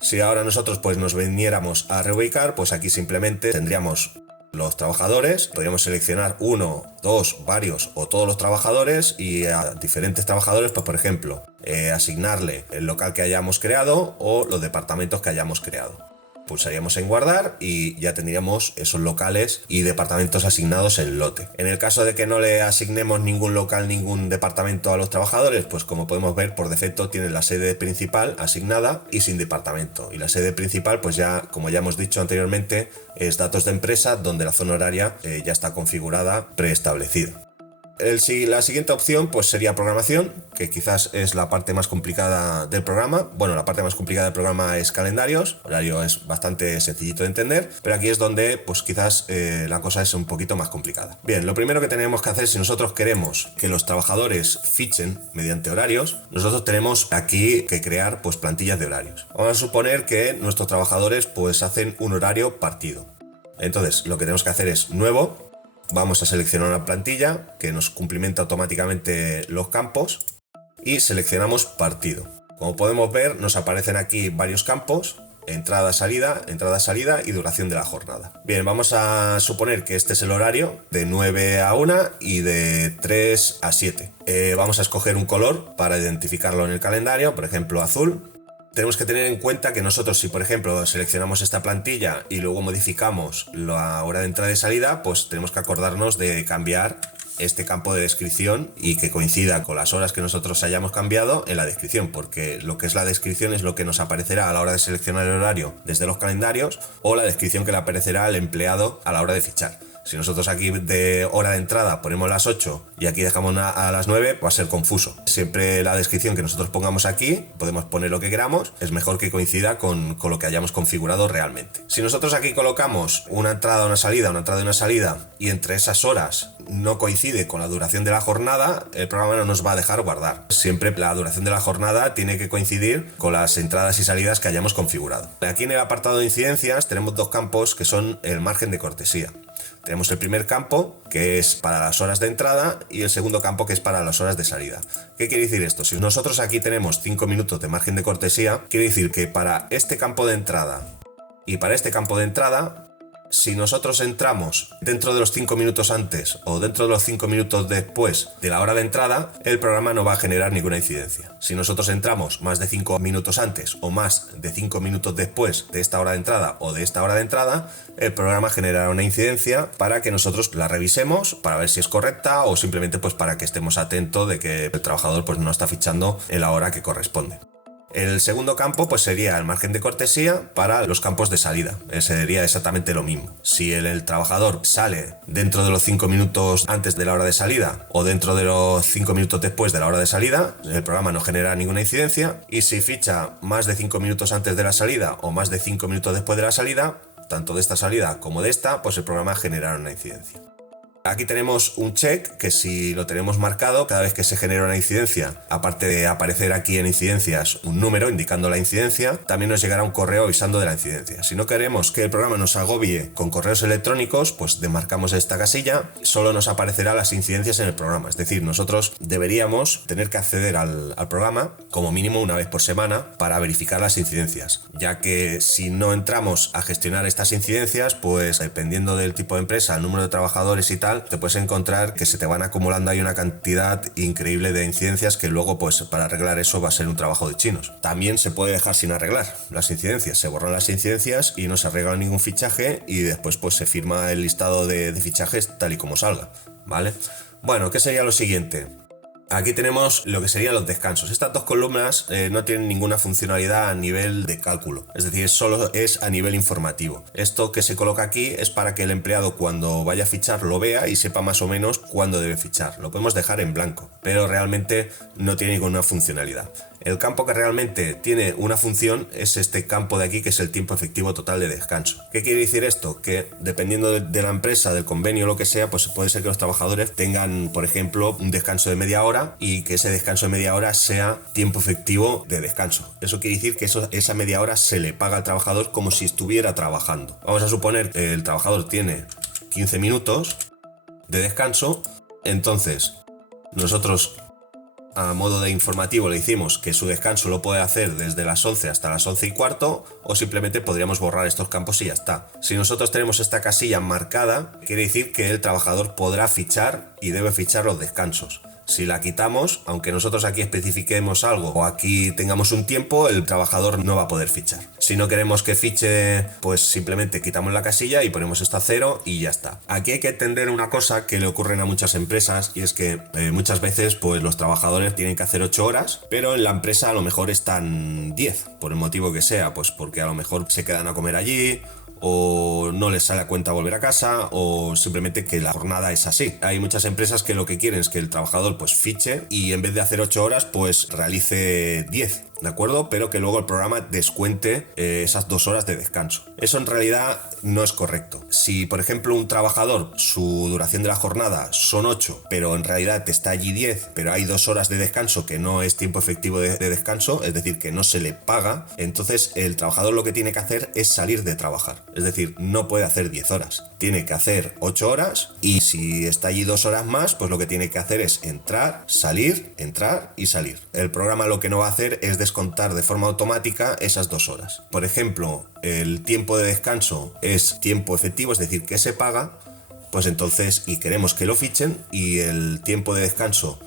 Si ahora nosotros pues nos viniéramos a reubicar, pues aquí simplemente tendríamos los trabajadores, podríamos seleccionar uno, dos, varios o todos los trabajadores y a diferentes trabajadores, pues por ejemplo, asignarle el local que hayamos creado o los departamentos que hayamos creado. Pulsaríamos en guardar y ya tendríamos esos locales y departamentos asignados en lote. En el caso de que no le asignemos ningún local, ningún departamento a los trabajadores, pues como podemos ver, por defecto tienen la sede principal asignada y sin departamento. Y la sede principal, pues ya, como ya hemos dicho anteriormente, es datos de empresa, donde la zona horaria ya está configurada, preestablecida. La siguiente opción pues sería programación, que quizás es la parte más complicada del programa. Bueno, la parte más complicada del programa es calendarios. Horario es bastante sencillito de entender, pero aquí es donde pues quizás la cosa es un poquito más complicada. Bien, lo primero que tenemos que hacer, si nosotros queremos que los trabajadores fichen mediante horarios, nosotros tenemos aquí que crear pues plantillas de horarios. Vamos a suponer que nuestros trabajadores pues hacen un horario partido. Entonces lo que tenemos que hacer es nuevo. Vamos a seleccionar una plantilla que nos cumplimenta automáticamente los campos y seleccionamos partido. Como podemos ver, nos aparecen aquí varios campos: entrada, salida y duración de la jornada. Bien, vamos a suponer que este es el horario de 9 a 1 y de 3 a 7. Vamos a escoger un color para identificarlo en el calendario, por ejemplo azul. Tenemos que tener en cuenta que nosotros, si por ejemplo seleccionamos esta plantilla y luego modificamos la hora de entrada y salida, pues tenemos que acordarnos de cambiar este campo de descripción y que coincida con las horas que nosotros hayamos cambiado en la descripción, porque lo que es la descripción es lo que nos aparecerá a la hora de seleccionar el horario desde los calendarios, o la descripción que le aparecerá al empleado a la hora de fichar. Si nosotros aquí de hora de entrada ponemos las 8 y aquí dejamos a las 9, va a ser confuso. Siempre la descripción que nosotros pongamos aquí, podemos poner lo que queramos, es mejor que coincida con lo que hayamos configurado realmente. Si nosotros aquí colocamos una entrada, una entrada y una salida, y entre esas horas no coincide con la duración de la jornada, el programa no nos va a dejar guardar. Siempre la duración de la jornada tiene que coincidir con las entradas y salidas que hayamos configurado. Aquí en el apartado de incidencias tenemos dos campos que son el margen de cortesía. Tenemos el primer campo, que es para las horas de entrada, y el segundo campo, que es para las horas de salida. ¿Qué quiere decir esto? Si nosotros aquí tenemos 5 minutos de margen de cortesía, quiere decir que para este campo de entrada y para este campo de entrada, si nosotros entramos dentro de los 5 minutos antes o dentro de los 5 minutos después de la hora de entrada, el programa no va a generar ninguna incidencia. Si nosotros entramos más de 5 minutos antes o más de 5 minutos después de esta hora de entrada o de esta hora de entrada, el programa generará una incidencia para que nosotros la revisemos para ver si es correcta, o simplemente pues para que estemos atentos de que el trabajador pues no está fichando en la hora que corresponde. El segundo campo pues sería el margen de cortesía para los campos de salida. Sería exactamente lo mismo. Si el trabajador sale dentro de los 5 minutos antes de la hora de salida o dentro de los 5 minutos después de la hora de salida, el programa no genera ninguna incidencia. Y si ficha más de 5 minutos antes de la salida o más de 5 minutos después de la salida, tanto de esta salida como de esta, pues el programa generará una incidencia. Aquí tenemos un check que si lo tenemos marcado, cada vez que se genera una incidencia, aparte de aparecer aquí en incidencias un número indicando la incidencia, también nos llegará un correo avisando de la incidencia. Si no queremos que el programa nos agobie con correos electrónicos, pues demarcamos esta casilla, solo nos aparecerán las incidencias en el programa. Es decir, nosotros deberíamos tener que acceder al programa como mínimo una vez por semana para verificar las incidencias, ya que si no entramos a gestionar estas incidencias, pues dependiendo del tipo de empresa, el número de trabajadores y tal, te puedes encontrar que se te van acumulando ahí una cantidad increíble de incidencias que luego pues para arreglar eso va a ser un trabajo de chinos. También se puede dejar sin arreglar las incidencias, se borran las incidencias y no se arregla ningún fichaje y después pues se firma el listado de fichajes tal y como salga, ¿vale? Bueno, ¿qué sería lo siguiente? Aquí tenemos lo que serían los descansos. Estas dos columnas no tienen ninguna funcionalidad a nivel de cálculo, es decir, solo es a nivel informativo. Esto que se coloca aquí es para que el empleado cuando vaya a fichar lo vea y sepa más o menos cuándo debe fichar. Lo podemos dejar en blanco, pero realmente no tiene ninguna funcionalidad. El campo que realmente tiene una función es este campo de aquí, que es el tiempo efectivo total de descanso. ¿Qué quiere decir esto? Que dependiendo de la empresa, del convenio o lo que sea, pues puede ser que los trabajadores tengan, por ejemplo, un descanso de media hora y que ese descanso de media hora sea tiempo efectivo de descanso. Eso quiere decir que esa media hora se le paga al trabajador como si estuviera trabajando. Vamos a suponer que el trabajador tiene 15 minutos de descanso, entonces nosotros a modo de informativo le decimos que su descanso lo puede hacer desde las 11 hasta las 11:15 o simplemente podríamos borrar estos campos y ya está. Si nosotros tenemos esta casilla marcada, quiere decir que el trabajador podrá fichar y debe fichar los descansos. Si la quitamos, aunque nosotros aquí especifiquemos algo o aquí tengamos un tiempo, el trabajador no va a poder fichar. Si no queremos que fiche, pues simplemente quitamos la casilla y ponemos esto a 0 y ya está. Aquí hay que entender una cosa que le ocurre a muchas empresas y es que muchas veces pues los trabajadores tienen que hacer 8 horas, pero en la empresa a lo mejor están 10, por el motivo que sea, pues porque a lo mejor se quedan a comer allí, o no les sale a cuenta volver a casa, o simplemente que la jornada es así. Hay muchas empresas que lo que quieren es que el trabajador pues fiche y en vez de hacer 8 horas pues realice 10, ¿de acuerdo? Pero que luego el programa descuente esas 2 horas de descanso. Eso en realidad no es correcto. Si por ejemplo un trabajador, su duración de la jornada son 8, pero en realidad está allí 10, pero hay 2 horas de descanso que no es tiempo efectivo de descanso, es decir, que no se le paga, entonces el trabajador lo que tiene que hacer es salir de trabajar. Es decir, no puede hacer 10 horas, tiene que hacer 8 horas y si está allí 2 horas más, pues lo que tiene que hacer es entrar y salir. El programa lo que no va a hacer es descontar de forma automática esas 2 horas. Por ejemplo, el tiempo de descanso es tiempo efectivo, es decir, que se paga, pues entonces, y queremos que lo fichen y el tiempo de descanso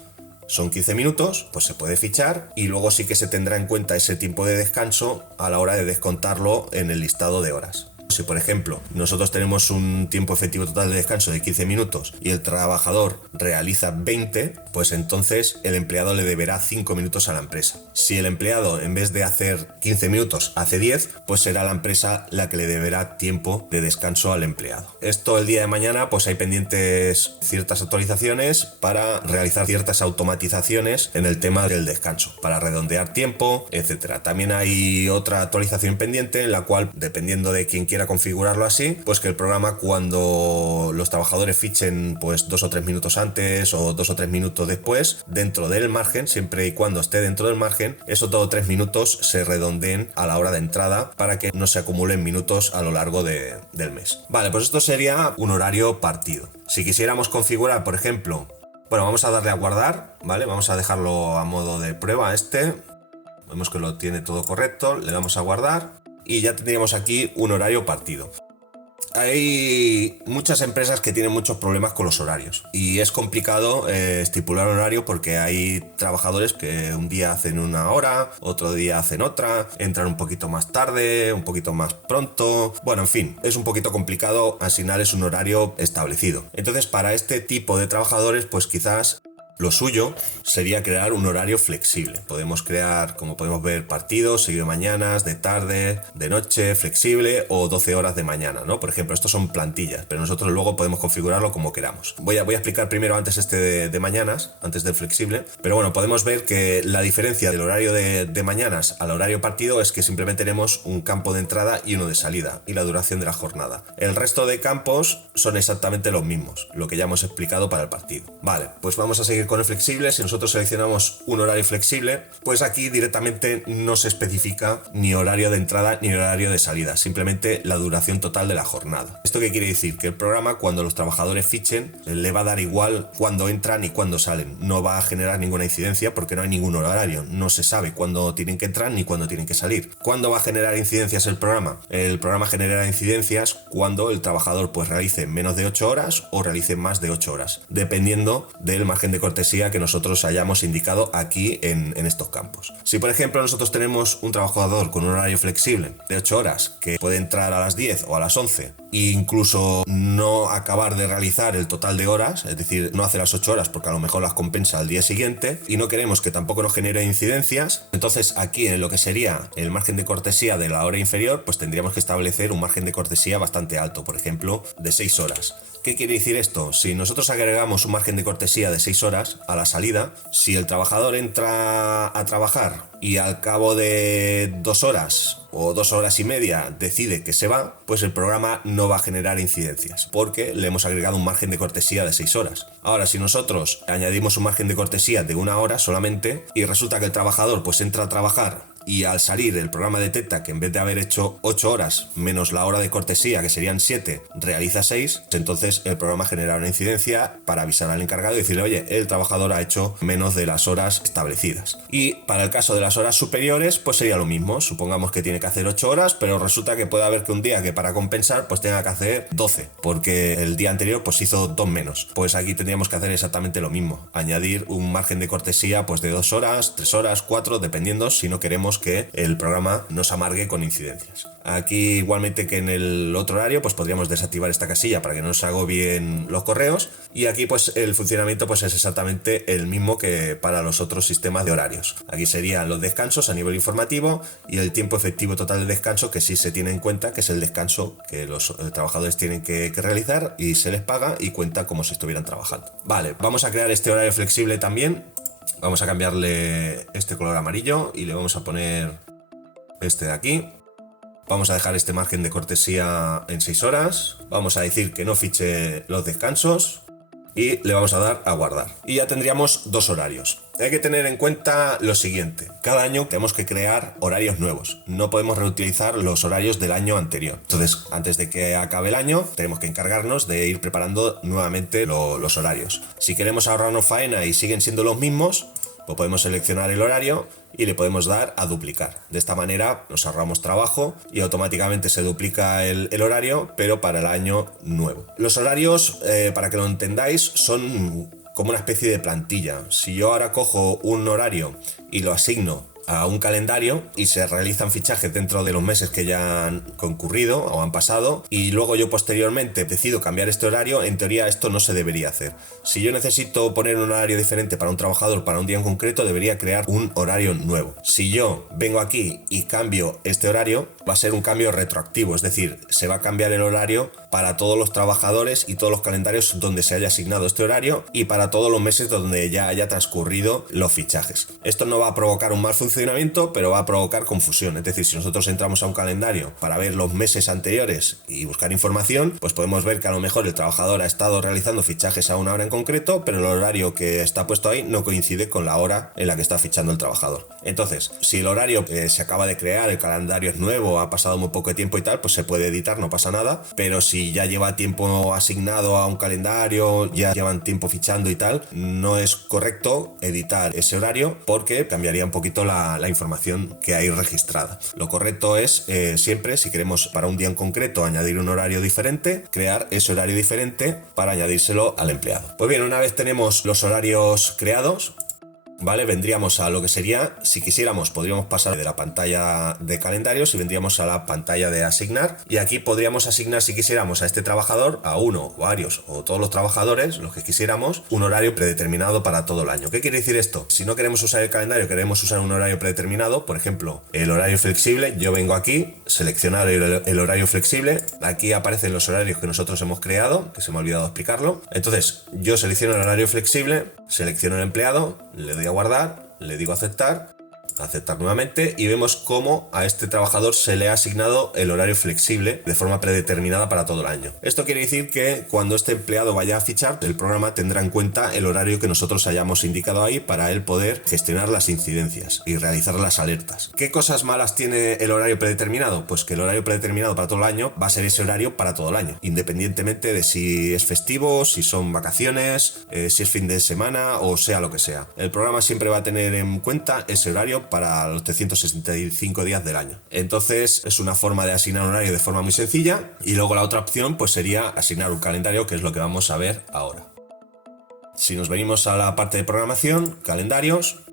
son 15 minutos, pues se puede fichar y luego sí que se tendrá en cuenta ese tiempo de descanso a la hora de descontarlo en el listado de horas. Si por ejemplo nosotros tenemos un tiempo efectivo total de descanso de 15 minutos y el trabajador realiza 20, pues entonces el empleado le deberá 5 minutos a la empresa. Si el empleado en vez de hacer 15 minutos hace 10, pues será la empresa la que le deberá tiempo de descanso al empleado. Esto el día de mañana pues hay pendientes ciertas actualizaciones para realizar ciertas automatizaciones en el tema del descanso, para redondear tiempo, etcétera. También hay otra actualización pendiente en la cual, dependiendo de quién quiera configurarlo así, pues que el programa cuando los trabajadores fichen pues 2 o 3 minutos antes o 2 o 3 minutos después, dentro del margen, siempre y cuando esté dentro del margen, esos 2 o 3 minutos se redondeen a la hora de entrada para que no se acumulen minutos a lo largo del mes. Vale, pues esto sería un horario partido. Si quisiéramos configurar, por ejemplo, bueno, vamos a darle a guardar, ¿vale? Vamos a dejarlo a modo de prueba vemos que lo tiene todo correcto, le damos a guardar y ya tendríamos aquí un horario partido. Hay muchas empresas que tienen muchos problemas con los horarios y es complicado estipular un horario porque hay trabajadores que un día hacen una hora, otro día hacen otra, entran un poquito más tarde, un poquito más pronto. Bueno, en fin, es un poquito complicado asignarles un horario establecido. Entonces, para este tipo de trabajadores, pues quizás Lo suyo sería crear un horario flexible. Podemos crear, como podemos ver, partidos, seguido de mañanas, de tarde, de noche, flexible o 12 horas de mañana, ¿no? Por ejemplo, estos son plantillas, pero nosotros luego podemos configurarlo como queramos. Voy a explicar primero antes de mañanas, antes del flexible, pero bueno, podemos ver que la diferencia del horario de mañanas al horario partido es que simplemente tenemos un campo de entrada y uno de salida y la duración de la jornada. El resto de campos son exactamente los mismos, lo que ya hemos explicado para el partido. Vale, pues vamos a seguir con el flexible. Si nosotros seleccionamos un horario flexible, pues aquí directamente no se especifica ni horario de entrada ni horario de salida, simplemente la duración total de la jornada. ¿Esto qué quiere decir? Que el programa, cuando los trabajadores fichen, le va a dar igual cuándo entran y cuándo salen. No va a generar ninguna incidencia porque no hay ningún horario. No se sabe cuándo tienen que entrar ni cuándo tienen que salir. ¿Cuándo va a generar incidencias el programa? El programa genera incidencias cuando el trabajador pues realice menos de 8 horas o realice más de 8 horas, dependiendo del margen de cortesía que nosotros hayamos indicado aquí en estos campos. Si por ejemplo nosotros tenemos un trabajador con un horario flexible de 8 horas que puede entrar a las 10 o a las 11 e incluso no acabar de realizar el total de horas, es decir, no hace las 8 horas porque a lo mejor las compensa al día siguiente y no queremos que tampoco nos genere incidencias, entonces aquí en lo que sería el margen de cortesía de la hora inferior, pues tendríamos que establecer un margen de cortesía bastante alto, por ejemplo de 6 horas. ¿Qué quiere decir esto? Si nosotros agregamos un margen de cortesía de 6 horas a la salida, si el trabajador entra a trabajar y al cabo de 2 horas o 2 horas y media decide que se va, pues el programa no va a generar incidencias porque le hemos agregado un margen de cortesía de 6 horas. Ahora, si nosotros añadimos un margen de cortesía de 1 hora solamente y resulta que el trabajador pues entra a trabajar y al salir el programa detecta que en vez de haber hecho 8 horas menos la hora de cortesía, que serían 7, realiza 6, entonces el programa genera una incidencia para avisar al encargado y decirle, oye, el trabajador ha hecho menos de las horas establecidas. Y para el caso de las horas superiores, pues sería lo mismo. Supongamos que tiene que hacer 8 horas, pero resulta que puede haber que un día que para compensar pues tenga que hacer 12, porque el día anterior pues hizo 2 menos. Pues aquí tendríamos que hacer exactamente lo mismo, añadir un margen de cortesía pues de 2 horas, 3 horas, 4, dependiendo si no queremos que el programa nos amargue con incidencias. Aquí igualmente que en el otro horario pues podríamos desactivar esta casilla para que no nos agobien los correos y aquí pues el funcionamiento pues es exactamente el mismo que para los otros sistemas de horarios. Aquí serían los descansos a nivel informativo y el tiempo efectivo total de descanso que sí se tiene en cuenta, que es el descanso que los trabajadores tienen que realizar y se les paga y cuenta como si estuvieran trabajando. Vale, vamos a crear este horario flexible también. Vamos a cambiarle este color amarillo y le vamos a poner este de aquí. Vamos a dejar este margen de cortesía en 6 horas. Vamos a decir que no fiche los descansos y le vamos a dar a guardar. Y ya tendríamos 2 horarios. Hay que tener en cuenta lo siguiente. Cada año tenemos que crear horarios nuevos. No podemos reutilizar los horarios del año anterior. Entonces, antes de que acabe el año, tenemos que encargarnos de ir preparando nuevamente los horarios. Si queremos ahorrarnos faena y siguen siendo los mismos, pues podemos seleccionar el horario y le podemos dar a duplicar. De esta manera nos ahorramos trabajo y automáticamente se duplica el horario, pero para el año nuevo. Los horarios, para que lo entendáis, son como una especie de plantilla. Si yo ahora cojo un horario y lo asigno a un calendario y se realizan fichajes dentro de los meses que ya han concurrido o han pasado y luego yo posteriormente decido cambiar este horario, en teoría esto no se debería hacer. Si yo necesito poner un horario diferente para un trabajador para un día en concreto, debería crear un horario nuevo. Si yo vengo aquí y cambio este horario, va a ser un cambio retroactivo, es decir, se va a cambiar el horario para todos los trabajadores y todos los calendarios donde se haya asignado este horario y para todos los meses donde ya haya transcurrido los fichajes. Esto no va a provocar un mal funcionamiento, pero va a provocar confusión. Es decir, si nosotros entramos a un calendario para ver los meses anteriores y buscar información, pues podemos ver que a lo mejor el trabajador ha estado realizando fichajes a una hora en concreto, pero el horario que está puesto ahí no coincide con la hora en la que está fichando el trabajador. Entonces, si el horario se acaba de crear, el calendario es nuevo, ha pasado muy poco tiempo y tal, pues se puede editar, no pasa nada, pero si ya lleva tiempo asignado a un calendario, ya llevan tiempo fichando y tal, no es correcto editar ese horario porque cambiaría un poquito la información que hay registrada. Lo correcto es siempre, si queremos para un día en concreto añadir un horario diferente, crear ese horario diferente para añadírselo al empleado. Pues bien, una vez tenemos los horarios creados, ¿vale? Vendríamos a lo que sería, si quisiéramos, podríamos pasar de la pantalla de calendarios y vendríamos a la pantalla de asignar. Y aquí podríamos asignar, si quisiéramos, a este trabajador, a uno, varios o todos los trabajadores, los que quisiéramos, un horario predeterminado para todo el año. ¿Qué quiere decir esto? Si no queremos usar el calendario, queremos usar un horario predeterminado, por ejemplo, el horario flexible, yo vengo aquí, seleccionar el horario flexible, aquí aparecen los horarios que nosotros hemos creado, que se me ha olvidado explicarlo. Entonces, yo selecciono el horario flexible, selecciono el empleado, le doy a guardar, le digo aceptar nuevamente y vemos cómo a este trabajador se le ha asignado el horario flexible de forma predeterminada para todo el año. Esto quiere decir que cuando este empleado vaya a fichar, el programa tendrá en cuenta el horario que nosotros hayamos indicado ahí para él poder gestionar las incidencias y realizar las alertas. ¿Qué cosas malas tiene el horario predeterminado? Pues que el horario predeterminado para todo el año va a ser ese horario para todo el año, independientemente de si es festivo, si son vacaciones, si es fin de semana o sea lo que sea. El programa siempre va a tener en cuenta ese horario para los 365 días del año. Entonces es una forma de asignar un horario de forma muy sencilla y luego la otra opción pues sería asignar un calendario, que es lo que vamos a ver ahora. Si nos venimos a la parte de programación, calendarios,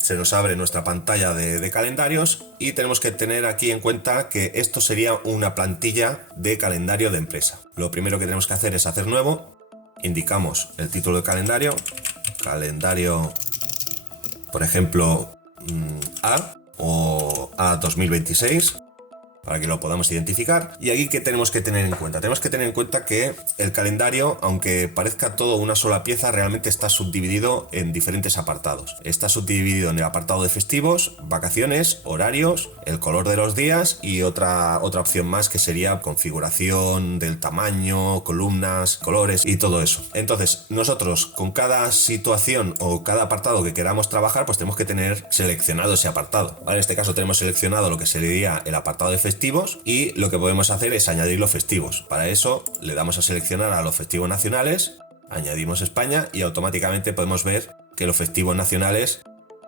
se nos abre nuestra pantalla de calendarios y tenemos que tener aquí en cuenta que esto sería una plantilla de calendario de empresa. Lo primero que tenemos que hacer es hacer nuevo, indicamos el título del calendario, por ejemplo, A o A 2026, para que lo podamos identificar. Y aquí, ¿qué tenemos que tener en cuenta? Tenemos que tener en cuenta que el calendario, aunque parezca todo una sola pieza, realmente está subdividido en diferentes apartados. Está subdividido en el apartado de festivos, vacaciones, horarios, el color de los días y otra opción más que sería configuración del tamaño, columnas, colores y todo eso. Entonces, nosotros con cada situación o cada apartado que queramos trabajar, pues tenemos que tener seleccionado ese apartado, ¿vale? En este caso tenemos seleccionado lo que sería el apartado de festivos y lo que podemos hacer es añadir los festivos. Para eso le damos a seleccionar a los festivos nacionales, añadimos España y automáticamente podemos ver que los festivos nacionales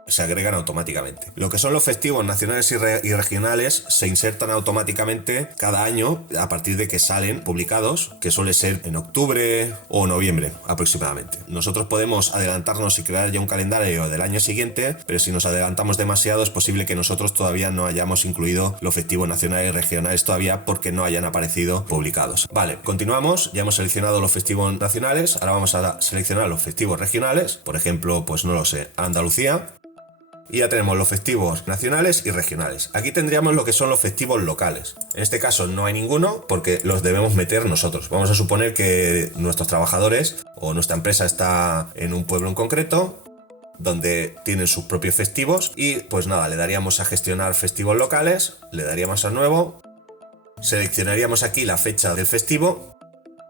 se agregan automáticamente. Lo que son los festivos nacionales y regionales se insertan automáticamente cada año a partir de que salen publicados, que suele ser en octubre o noviembre aproximadamente. Nosotros podemos adelantarnos y crear ya un calendario del año siguiente, pero si nos adelantamos demasiado es posible que nosotros todavía no hayamos incluido los festivos nacionales y regionales todavía porque no hayan aparecido publicados. Vale, continuamos, ya hemos seleccionado los festivos nacionales, ahora vamos a seleccionar los festivos regionales, por ejemplo, pues no lo sé, Andalucía. Y ya tenemos los festivos nacionales y regionales. Aquí tendríamos lo que son los festivos locales. En este caso no hay ninguno porque los debemos meter nosotros. Vamos a suponer que nuestros trabajadores o nuestra empresa está en un pueblo en concreto donde tienen sus propios festivos y pues nada, le daríamos a gestionar festivos locales, le daríamos a nuevo, seleccionaríamos aquí la fecha del festivo,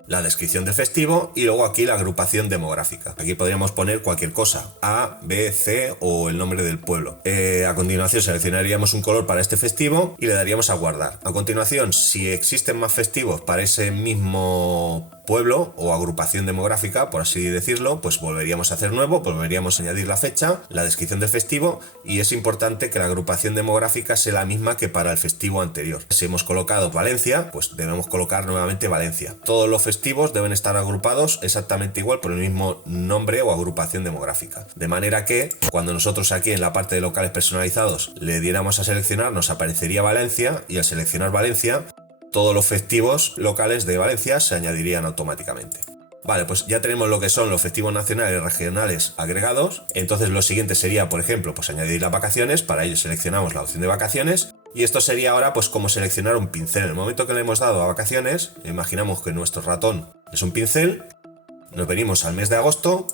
la descripción del festivo y luego aquí la agrupación demográfica. Aquí podríamos poner cualquier cosa, A, B, C o el nombre del pueblo. A continuación seleccionaríamos un color para este festivo y le daríamos a guardar. A continuación, si existen más festivos para ese mismo pueblo o agrupación demográfica, por así decirlo, pues volveríamos a hacer nuevo, volveríamos a añadir la fecha, la descripción del festivo y es importante que la agrupación demográfica sea la misma que para el festivo anterior. Si hemos colocado Valencia, pues debemos colocar nuevamente Valencia. Todos los festivos deben estar agrupados exactamente igual por el mismo nombre o agrupación demográfica. De manera que cuando nosotros aquí en la parte de locales personalizados le diéramos a seleccionar, nos aparecería Valencia y al seleccionar Valencia, todos los festivos locales de Valencia se añadirían automáticamente. Vale, pues ya tenemos lo que son los festivos nacionales y regionales agregados. Entonces lo siguiente sería, por ejemplo, pues añadir las vacaciones. Para ello seleccionamos la opción de vacaciones. Y esto sería ahora pues como seleccionar un pincel. En el momento que le hemos dado a vacaciones, imaginamos que nuestro ratón es un pincel. Nos venimos al mes de agosto.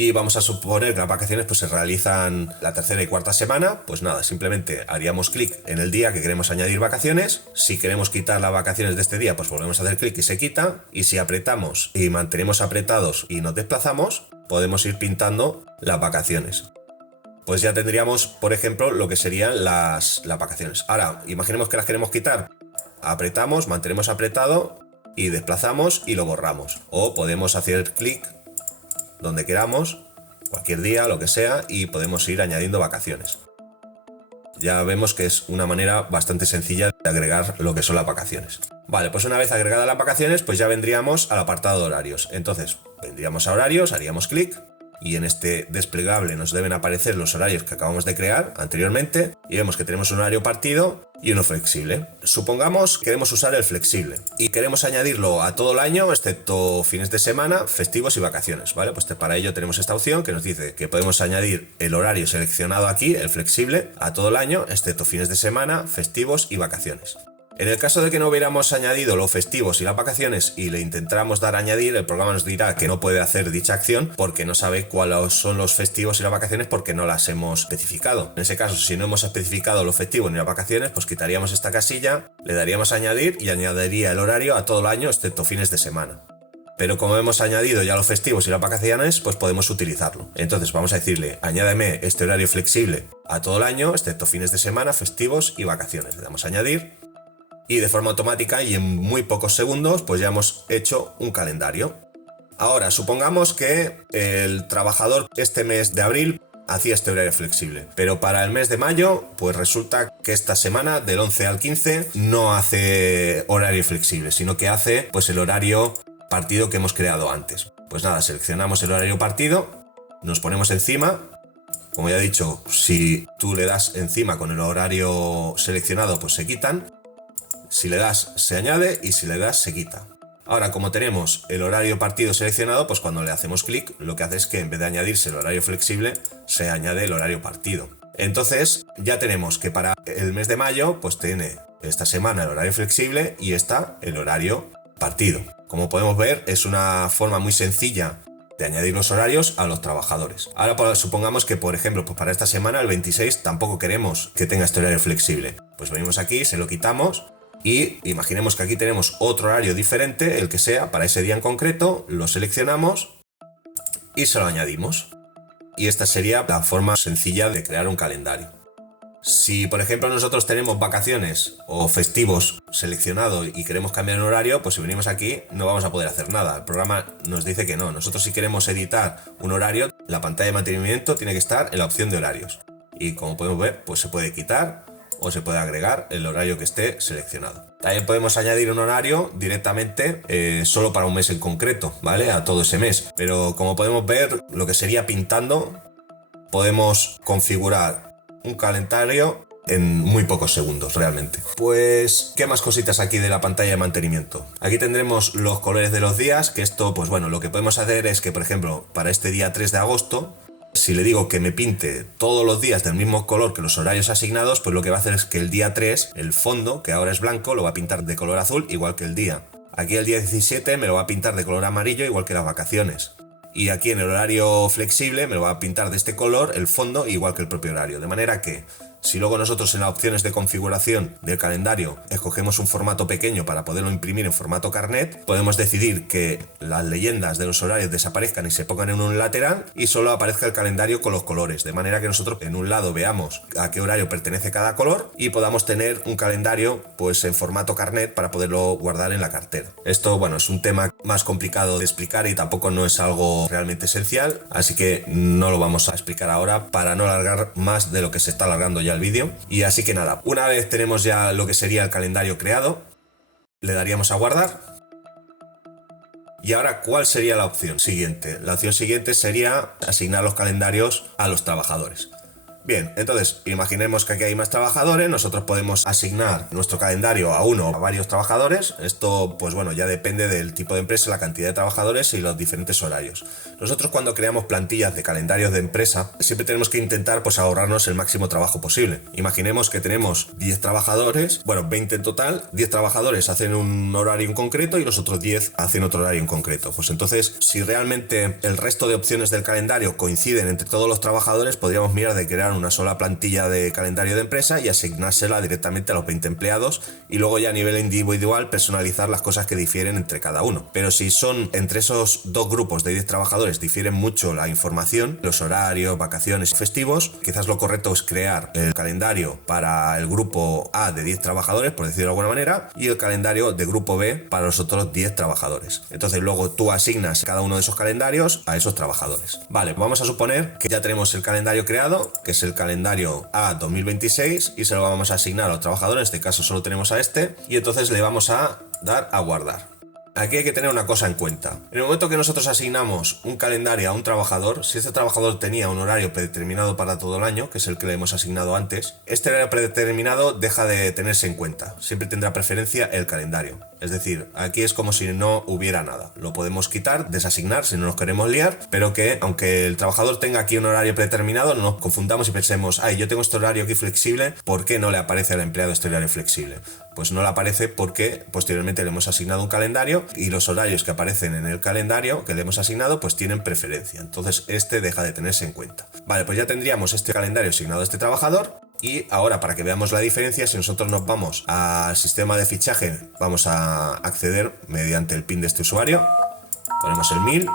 Y vamos a suponer que las vacaciones pues se realizan la tercera y cuarta semana. Pues nada, simplemente haríamos clic en el día que queremos añadir vacaciones. Si queremos quitar las vacaciones de este día, pues volvemos a hacer clic y se quita. Y si apretamos y mantenemos apretados y nos desplazamos, podemos ir pintando las vacaciones. Pues ya tendríamos, por ejemplo, lo que serían las vacaciones. Ahora, imaginemos que las queremos quitar. Apretamos, mantenemos apretado y desplazamos y lo borramos. O podemos hacer clic donde queramos, cualquier día, lo que sea, y podemos ir añadiendo vacaciones. Ya vemos que es una manera bastante sencilla de agregar lo que son las vacaciones. Vale, pues una vez agregadas las vacaciones, pues ya vendríamos al apartado de horarios. Entonces, vendríamos a horarios, haríamos clic y en este desplegable nos deben aparecer los horarios que acabamos de crear anteriormente y vemos que tenemos un horario partido y uno flexible. Supongamos que queremos usar el flexible y queremos añadirlo a todo el año excepto fines de semana, festivos y vacaciones, ¿vale? Pues para ello tenemos esta opción que nos dice que podemos añadir el horario seleccionado aquí, el flexible, a todo el año excepto fines de semana, festivos y vacaciones. En el caso de que no hubiéramos añadido los festivos y las vacaciones y le intentáramos dar a añadir, el programa nos dirá que no puede hacer dicha acción porque no sabe cuáles son los festivos y las vacaciones porque no las hemos especificado. En ese caso, si no hemos especificado los festivos ni las vacaciones, pues quitaríamos esta casilla, le daríamos a añadir y añadiría el horario a todo el año excepto fines de semana. Pero como hemos añadido ya los festivos y las vacaciones, pues podemos utilizarlo. Entonces vamos a decirle, añádeme este horario flexible a todo el año excepto fines de semana, festivos y vacaciones. Le damos a añadir. Y de forma automática y en muy pocos segundos pues ya hemos hecho un calendario. Ahora, supongamos que el trabajador este mes de abril hacía este horario flexible, pero para el mes de mayo pues resulta que esta semana del 11 al 15 no hace horario flexible, sino que hace pues el horario partido que hemos creado antes. Pues nada, seleccionamos el horario partido, nos ponemos encima. Como ya he dicho, si tú le das encima con el horario seleccionado pues se quitan. Si le das se añade y si le das se quita. Ahora, como tenemos el horario partido seleccionado, pues cuando le hacemos clic lo que hace es que en vez de añadirse el horario flexible se añade el horario partido. Entonces ya tenemos que para el mes de mayo pues tiene esta semana el horario flexible y esta el horario partido. Como podemos ver, es una forma muy sencilla de añadir los horarios a los trabajadores. Ahora pues, supongamos que, por ejemplo, pues para esta semana, el 26, tampoco queremos que tenga este horario flexible. Pues venimos aquí, se lo quitamos y imaginemos que aquí tenemos otro horario diferente, el que sea, para ese día en concreto, lo seleccionamos y se lo añadimos. Y esta sería la forma sencilla de crear un calendario. Si, por ejemplo, nosotros tenemos vacaciones o festivos seleccionados y queremos cambiar el horario, pues si venimos aquí no vamos a poder hacer nada. El programa nos dice que no. Nosotros si queremos editar un horario, la pantalla de mantenimiento tiene que estar en la opción de horarios. Y como podemos ver, pues se puede quitar o se puede agregar el horario que esté seleccionado. También podemos añadir un horario directamente solo para un mes en concreto, ¿vale? A todo ese mes. Pero como podemos ver, lo que sería pintando, podemos configurar un calendario en muy pocos segundos realmente. Pues, ¿qué más cositas aquí de la pantalla de mantenimiento? Aquí tendremos los colores de los días, que esto, pues bueno, lo que podemos hacer es que, por ejemplo, para este día 3 de agosto, si le digo que me pinte todos los días del mismo color que los horarios asignados, pues lo que va a hacer es que el día 3, el fondo, que ahora es blanco, lo va a pintar de color azul, igual que el día. Aquí el día 17 me lo va a pintar de color amarillo, igual que las vacaciones. Y aquí en el horario flexible me lo va a pintar de este color el fondo, igual que el propio horario. De manera que si luego nosotros en las opciones de configuración del calendario escogemos un formato pequeño para poderlo imprimir en formato carnet, podemos decidir que las leyendas de los horarios desaparezcan y se pongan en un lateral y solo aparezca el calendario con los colores, de manera que nosotros en un lado veamos a qué horario pertenece cada color y podamos tener un calendario pues en formato carnet para poderlo guardar en la cartera. Esto, bueno, es un tema más complicado de explicar y tampoco no es algo realmente esencial, así que no lo vamos a explicar ahora para no alargar más de lo que se está alargando ya el vídeo. Y así que nada, una vez tenemos ya lo que sería el calendario creado, le daríamos a guardar. Y ahora, ¿cuál sería la opción siguiente? La opción siguiente sería asignar los calendarios a los trabajadores. Bien, entonces imaginemos que aquí hay más trabajadores, nosotros podemos asignar nuestro calendario a uno o a varios trabajadores. Esto, pues bueno, ya depende del tipo de empresa, la cantidad de trabajadores y los diferentes horarios. Nosotros cuando creamos plantillas de calendarios de empresa, siempre tenemos que intentar pues ahorrarnos el máximo trabajo posible. Imaginemos que tenemos 10 trabajadores, bueno, 20 en total, 10 trabajadores hacen un horario en concreto y los otros 10 hacen otro horario en concreto. Pues entonces, si realmente el resto de opciones del calendario coinciden entre todos los trabajadores, podríamos mirar de crear una sola plantilla de calendario de empresa y asignársela directamente a los 20 empleados y luego ya a nivel individual personalizar las cosas que difieren entre cada uno. Pero si son entre esos dos grupos de 10 trabajadores difieren mucho la información, los horarios, vacaciones y festivos, quizás lo correcto es crear el calendario para el grupo A de 10 trabajadores, por decirlo de alguna manera, y el calendario de grupo B para los otros 10 trabajadores. Entonces luego tú asignas cada uno de esos calendarios a esos trabajadores. Vale, vamos a suponer que ya tenemos el calendario creado, que es el calendario A 2026, y se lo vamos a asignar a los trabajadores. En este caso solo tenemos a este, y entonces le vamos a dar a guardar. Aquí hay que tener una cosa en cuenta. En el momento que nosotros asignamos un calendario a un trabajador, si este trabajador tenía un horario predeterminado para todo el año, que es el que le hemos asignado antes, este horario predeterminado deja de tenerse en cuenta. Siempre tendrá preferencia el calendario. Es decir, aquí es como si no hubiera nada. Lo podemos quitar, desasignar si no nos queremos liar, pero que aunque el trabajador tenga aquí un horario predeterminado, no nos confundamos y pensemos, yo tengo este horario aquí flexible, ¿por qué no le aparece al empleado este horario flexible? Pues no le aparece porque posteriormente le hemos asignado un calendario y los horarios que aparecen en el calendario que le hemos asignado pues tienen preferencia. Entonces este deja de tenerse en cuenta. Vale, pues ya tendríamos este calendario asignado a este trabajador. Y ahora, para que veamos la diferencia, si nosotros nos vamos al sistema de fichaje, vamos a acceder mediante el PIN de este usuario. Ponemos el 1000.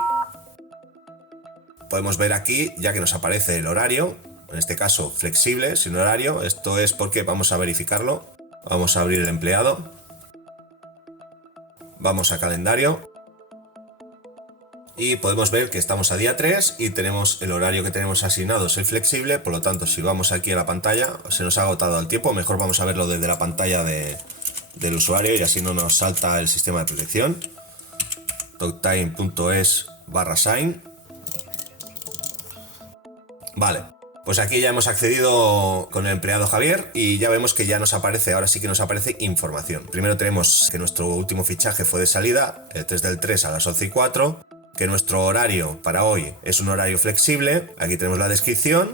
Podemos ver aquí, ya que nos aparece el horario, en este caso flexible, sin horario. Esto es porque vamos a verificarlo. Vamos a abrir el empleado. Vamos a calendario. Y podemos ver que estamos a día 3 y tenemos el horario que tenemos asignado, es el flexible. Por lo tanto, si vamos aquí a la pantalla, se nos ha agotado el tiempo. Mejor vamos a verlo desde la pantalla del usuario y así no nos salta el sistema de protección. Talktime.es/sign. Vale, pues aquí ya hemos accedido con el empleado Javier y ya vemos que ya nos aparece, ahora sí que nos aparece información. Primero tenemos que nuestro último fichaje fue de salida, el 3 del 3 a las 11:04. Que nuestro horario para hoy es un horario flexible. Aquí tenemos la descripción,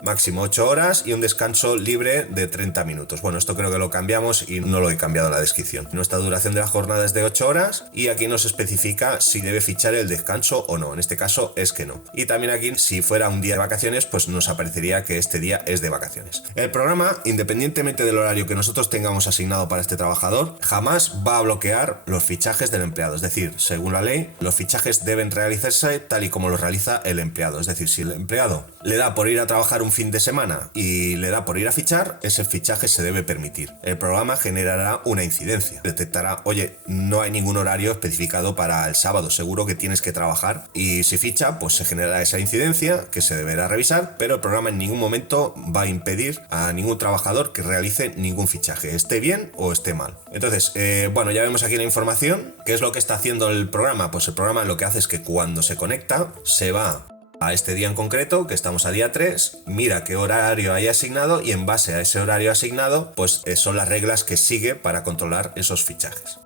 máximo 8 horas y un descanso libre de 30 minutos. Bueno, esto creo que lo cambiamos y no lo he cambiado en la descripción. Nuestra duración de la jornada es de 8 horas y aquí nos especifica si debe fichar el descanso o no. En este caso es que no. Y también aquí, si fuera un día de vacaciones, pues nos aparecería que este día es de vacaciones. El programa, independientemente del horario que nosotros tengamos asignado para este trabajador, jamás va a bloquear los fichajes del empleado. Es decir, según la ley, los fichajes deben realizarse tal y como los realiza el empleado. Es decir, si el empleado le da por ir a trabajar un fin de semana y le da por ir a fichar, ese fichaje se debe permitir. El programa generará una incidencia. Detectará, oye, no hay ningún horario especificado para el sábado, seguro que tienes que trabajar. Y si ficha, pues se generará esa incidencia que se deberá revisar, pero el programa en ningún momento va a impedir a ningún trabajador que realice ningún fichaje, esté bien o esté mal. Entonces, bueno, ya vemos aquí la información. ¿Qué es lo que está haciendo el programa? Pues el programa lo que hace es que cuando se conecta, se va a este día en concreto, que estamos a día 3, mira qué horario hay asignado y en base a ese horario asignado, pues son las reglas que sigue para controlar esos fichajes.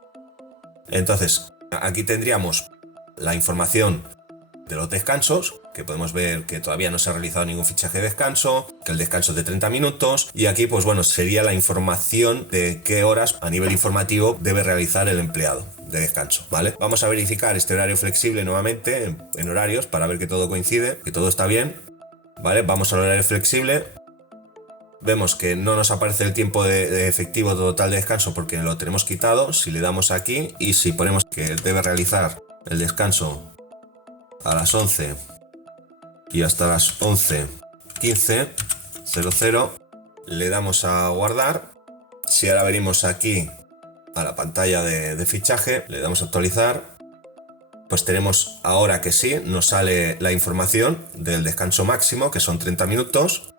Entonces, aquí tendríamos la información de los descansos, que podemos ver que todavía no se ha realizado ningún fichaje de descanso, que el descanso es de 30 minutos y aquí pues bueno, sería la información de qué horas a nivel informativo debe realizar el empleado de descanso, ¿vale? Vamos a verificar este horario flexible nuevamente en horarios para ver que todo coincide, que todo está bien, ¿vale? Vamos al horario flexible. Vemos que no nos aparece el tiempo de efectivo total de descanso porque lo tenemos quitado. Si le damos aquí y si ponemos que debe realizar el descanso a las 11 y hasta las 11:15:00, le damos a guardar. Si ahora venimos aquí a la pantalla de fichaje, le damos a actualizar, pues tenemos ahora que sí, nos sale la información del descanso máximo, que son 30 minutos,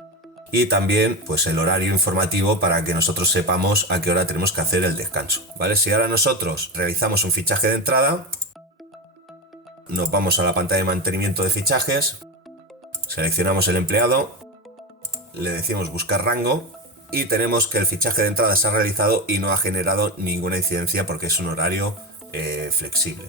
y también pues el horario informativo para que nosotros sepamos a qué hora tenemos que hacer el descanso, ¿vale? Si ahora nosotros realizamos un fichaje de entrada, nos vamos a la pantalla de mantenimiento de fichajes, seleccionamos el empleado, le decimos buscar rango y tenemos que el fichaje de entrada se ha realizado y no ha generado ninguna incidencia porque es un horario flexible.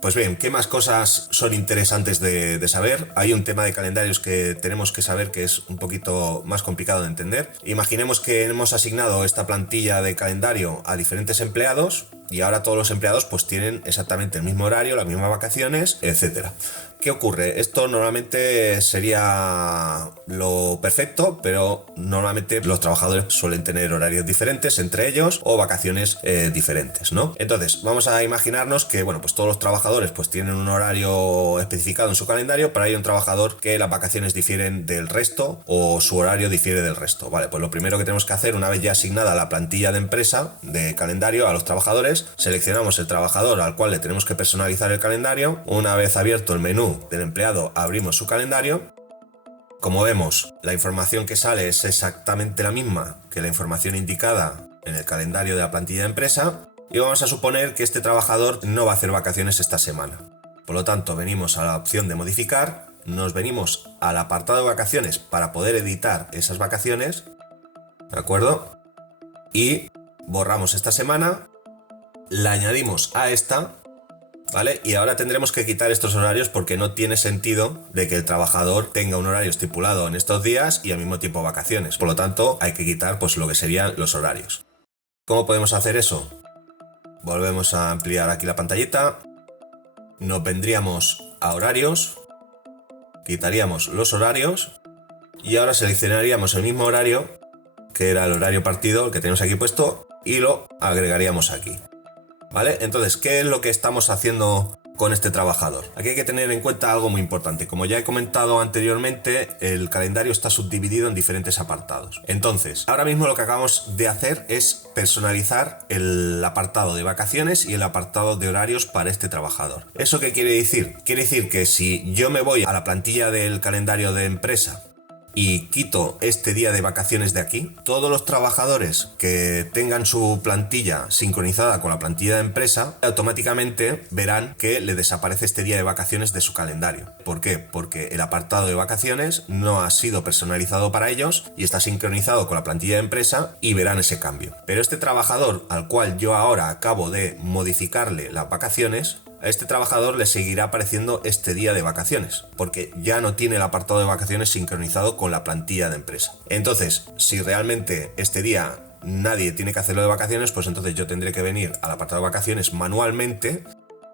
Pues bien, ¿qué más cosas son interesantes de saber? Hay un tema de calendarios que tenemos que saber que es un poquito más complicado de entender. Imaginemos que hemos asignado esta plantilla de calendario a diferentes empleados y ahora todos los empleados pues tienen exactamente el mismo horario, las mismas vacaciones, etcétera. ¿Qué ocurre? Esto normalmente sería lo perfecto, pero normalmente los trabajadores suelen tener horarios diferentes entre ellos o vacaciones diferentes, ¿no? Entonces, vamos a imaginarnos que, bueno, pues todos los trabajadores pues tienen un horario especificado en su calendario, pero hay un trabajador que las vacaciones difieren del resto o su horario difiere del resto. Vale, pues lo primero que tenemos que hacer, una vez ya asignada la plantilla de empresa de calendario a los trabajadores, seleccionamos el trabajador al cual le tenemos que personalizar el calendario. Una vez abierto el menú del empleado, abrimos su calendario. Como vemos, la información que sale es exactamente la misma que la información indicada en el calendario de la plantilla de empresa y vamos a suponer que este trabajador no va a hacer vacaciones esta semana. Por lo tanto, venimos a la opción de modificar, nos venimos al apartado de vacaciones para poder editar esas vacaciones, ¿de acuerdo? Y borramos esta semana, la añadimos a esta, ¿vale? Y ahora tendremos que quitar estos horarios porque no tiene sentido de que el trabajador tenga un horario estipulado en estos días y al mismo tiempo vacaciones. Por lo tanto, hay que quitar pues lo que serían los horarios. ¿Cómo podemos hacer eso? Volvemos a ampliar aquí la pantallita. Nos vendríamos a horarios. Quitaríamos los horarios. Y ahora seleccionaríamos el mismo horario, que era el horario partido, el que tenemos aquí puesto, y lo agregaríamos aquí. ¿Vale? Entonces, ¿qué es lo que estamos haciendo con este trabajador? Aquí hay que tener en cuenta algo muy importante. Como ya he comentado anteriormente, el calendario está subdividido en diferentes apartados. Entonces, ahora mismo lo que acabamos de hacer es personalizar el apartado de vacaciones y el apartado de horarios para este trabajador. ¿Eso qué quiere decir? Quiere decir que si yo me voy a la plantilla del calendario de empresa y quito este día de vacaciones de aquí, todos los trabajadores que tengan su plantilla sincronizada con la plantilla de empresa automáticamente verán que le desaparece este día de vacaciones de su calendario. ¿Por qué? Porque el apartado de vacaciones no ha sido personalizado para ellos y está sincronizado con la plantilla de empresa y verán ese cambio. Pero este trabajador al cual yo ahora acabo de modificarle las vacaciones, a este trabajador le seguirá apareciendo este día de vacaciones, porque ya no tiene el apartado de vacaciones sincronizado con la plantilla de empresa. Entonces, si realmente este día nadie tiene que hacerlo de vacaciones, pues entonces yo tendré que venir al apartado de vacaciones manualmente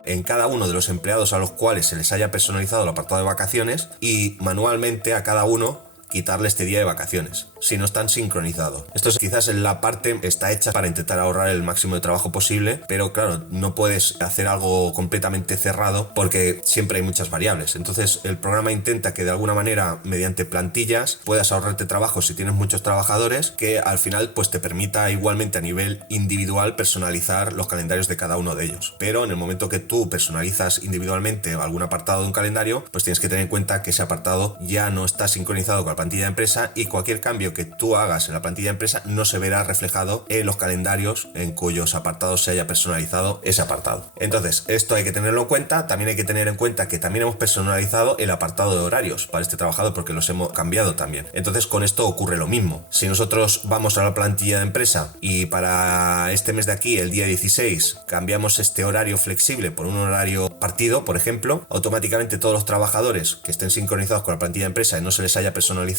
en cada uno de los empleados a los cuales se les haya personalizado el apartado de vacaciones y manualmente a cada uno quitarle este día de vacaciones, si no están sincronizados. Esto es quizás en la parte está hecha para intentar ahorrar el máximo de trabajo posible, pero claro, no puedes hacer algo completamente cerrado porque siempre hay muchas variables. Entonces el programa intenta que de alguna manera, mediante plantillas, puedas ahorrarte trabajo si tienes muchos trabajadores, que al final pues te permita igualmente a nivel individual personalizar los calendarios de cada uno de ellos. Pero en el momento que tú personalizas individualmente algún apartado de un calendario, pues tienes que tener en cuenta que ese apartado ya no está sincronizado con la plantilla de empresa y cualquier cambio que tú hagas en la plantilla de empresa no se verá reflejado en los calendarios en cuyos apartados se haya personalizado ese apartado. Entonces, esto hay que tenerlo en cuenta. También hay que tener en cuenta que también hemos personalizado el apartado de horarios para este trabajador porque los hemos cambiado también. Entonces, con esto ocurre lo mismo. Si nosotros vamos a la plantilla de empresa y para este mes de aquí, el día 16, cambiamos este horario flexible por un horario partido, por ejemplo, automáticamente todos los trabajadores que estén sincronizados con la plantilla de empresa y no se les haya personalizado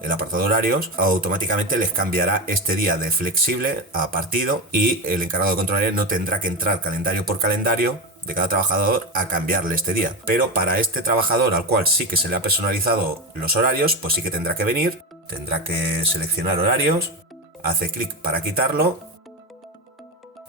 el apartado de horarios, automáticamente les cambiará este día de flexible a partido y el encargado de controlar no tendrá que entrar calendario por calendario de cada trabajador a cambiarle este día. Pero para este trabajador al cual sí que se le ha personalizado los horarios, pues sí que tendrá que venir, tendrá que seleccionar horarios, hace clic para quitarlo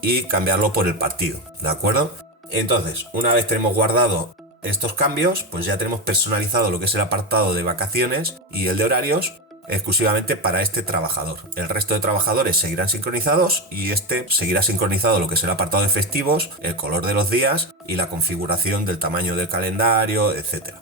y cambiarlo por el partido, ¿de acuerdo? Entonces, una vez tenemos guardado estos cambios, pues ya tenemos personalizado lo que es el apartado de vacaciones y el de horarios exclusivamente para este trabajador. El resto de trabajadores seguirán sincronizados y este seguirá sincronizado lo que es el apartado de festivos, el color de los días y la configuración del tamaño del calendario, etc.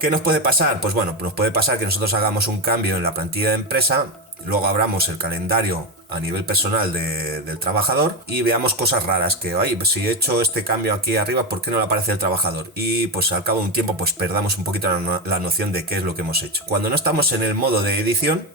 ¿Qué nos puede pasar? Pues bueno, nos puede pasar que nosotros hagamos un cambio en la plantilla de empresa, luego abramos el calendario a nivel personal del trabajador y veamos cosas raras que, ay, pues si he hecho este cambio aquí arriba, ¿por qué no le aparece el trabajador? Y pues al cabo de un tiempo pues perdamos un poquito la noción de qué es lo que hemos hecho. Cuando no estamos en el modo de edición,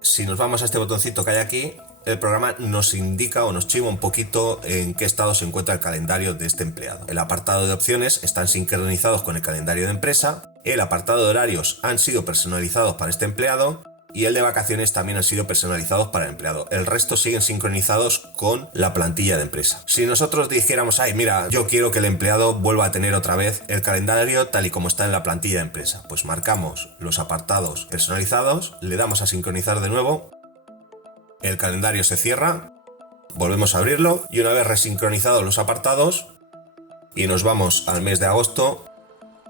si nos vamos a este botoncito que hay aquí, el programa nos indica o nos chiva un poquito en qué estado se encuentra el calendario de este empleado. El apartado de opciones están sincronizados con el calendario de empresa, el apartado de horarios han sido personalizados para este empleado y el de vacaciones también han sido personalizados para el empleado. El resto siguen sincronizados con la plantilla de empresa. Si nosotros dijéramos, ay, mira, yo quiero que el empleado vuelva a tener otra vez el calendario tal y como está en la plantilla de empresa, pues marcamos los apartados personalizados, le damos a sincronizar de nuevo, el calendario se cierra, volvemos a abrirlo y una vez resincronizados los apartados y nos vamos al mes de agosto,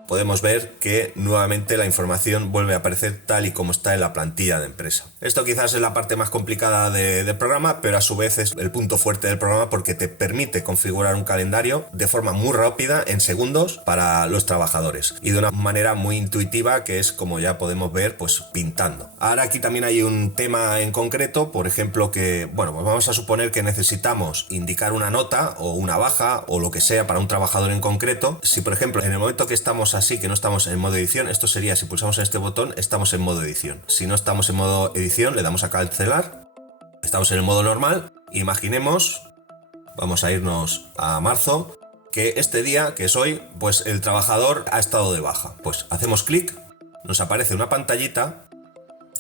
podemos ver que nuevamente la información vuelve a aparecer tal y como está en la plantilla de empresa. Esto quizás es la parte más complicada del programa, pero a su vez es el punto fuerte del programa porque te permite configurar un calendario de forma muy rápida, en segundos, para los trabajadores y de una manera muy intuitiva, que es como ya podemos ver, pues pintando. Ahora aquí también hay un tema en concreto, por ejemplo, que, bueno, pues vamos a suponer que necesitamos indicar una nota o una baja o lo que sea para un trabajador en concreto. Si por ejemplo en el momento que estamos así, que no estamos en modo edición, esto sería, si pulsamos en este botón, estamos en modo edición. Si no estamos en modo edición, le damos a cancelar, estamos en el modo normal. Imaginemos, vamos a irnos a marzo, que este día, que es hoy, pues el trabajador ha estado de baja. Pues hacemos clic, nos aparece una pantallita,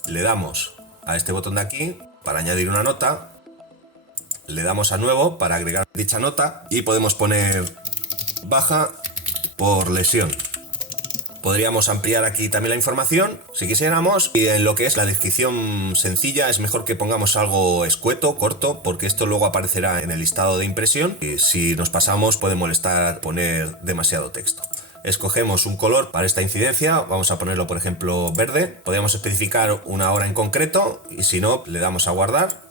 le damos a este botón de aquí para añadir una nota, le damos a nuevo para agregar dicha nota y podemos poner baja por lesión. Podríamos ampliar aquí también la información si quisiéramos, y en lo que es la descripción sencilla es mejor que pongamos algo escueto, corto, porque esto luego aparecerá en el listado de impresión y si nos pasamos puede molestar poner demasiado texto. Escogemos un color para esta incidencia, vamos a ponerlo por ejemplo verde. Podríamos especificar una hora en concreto y si no le damos a guardar.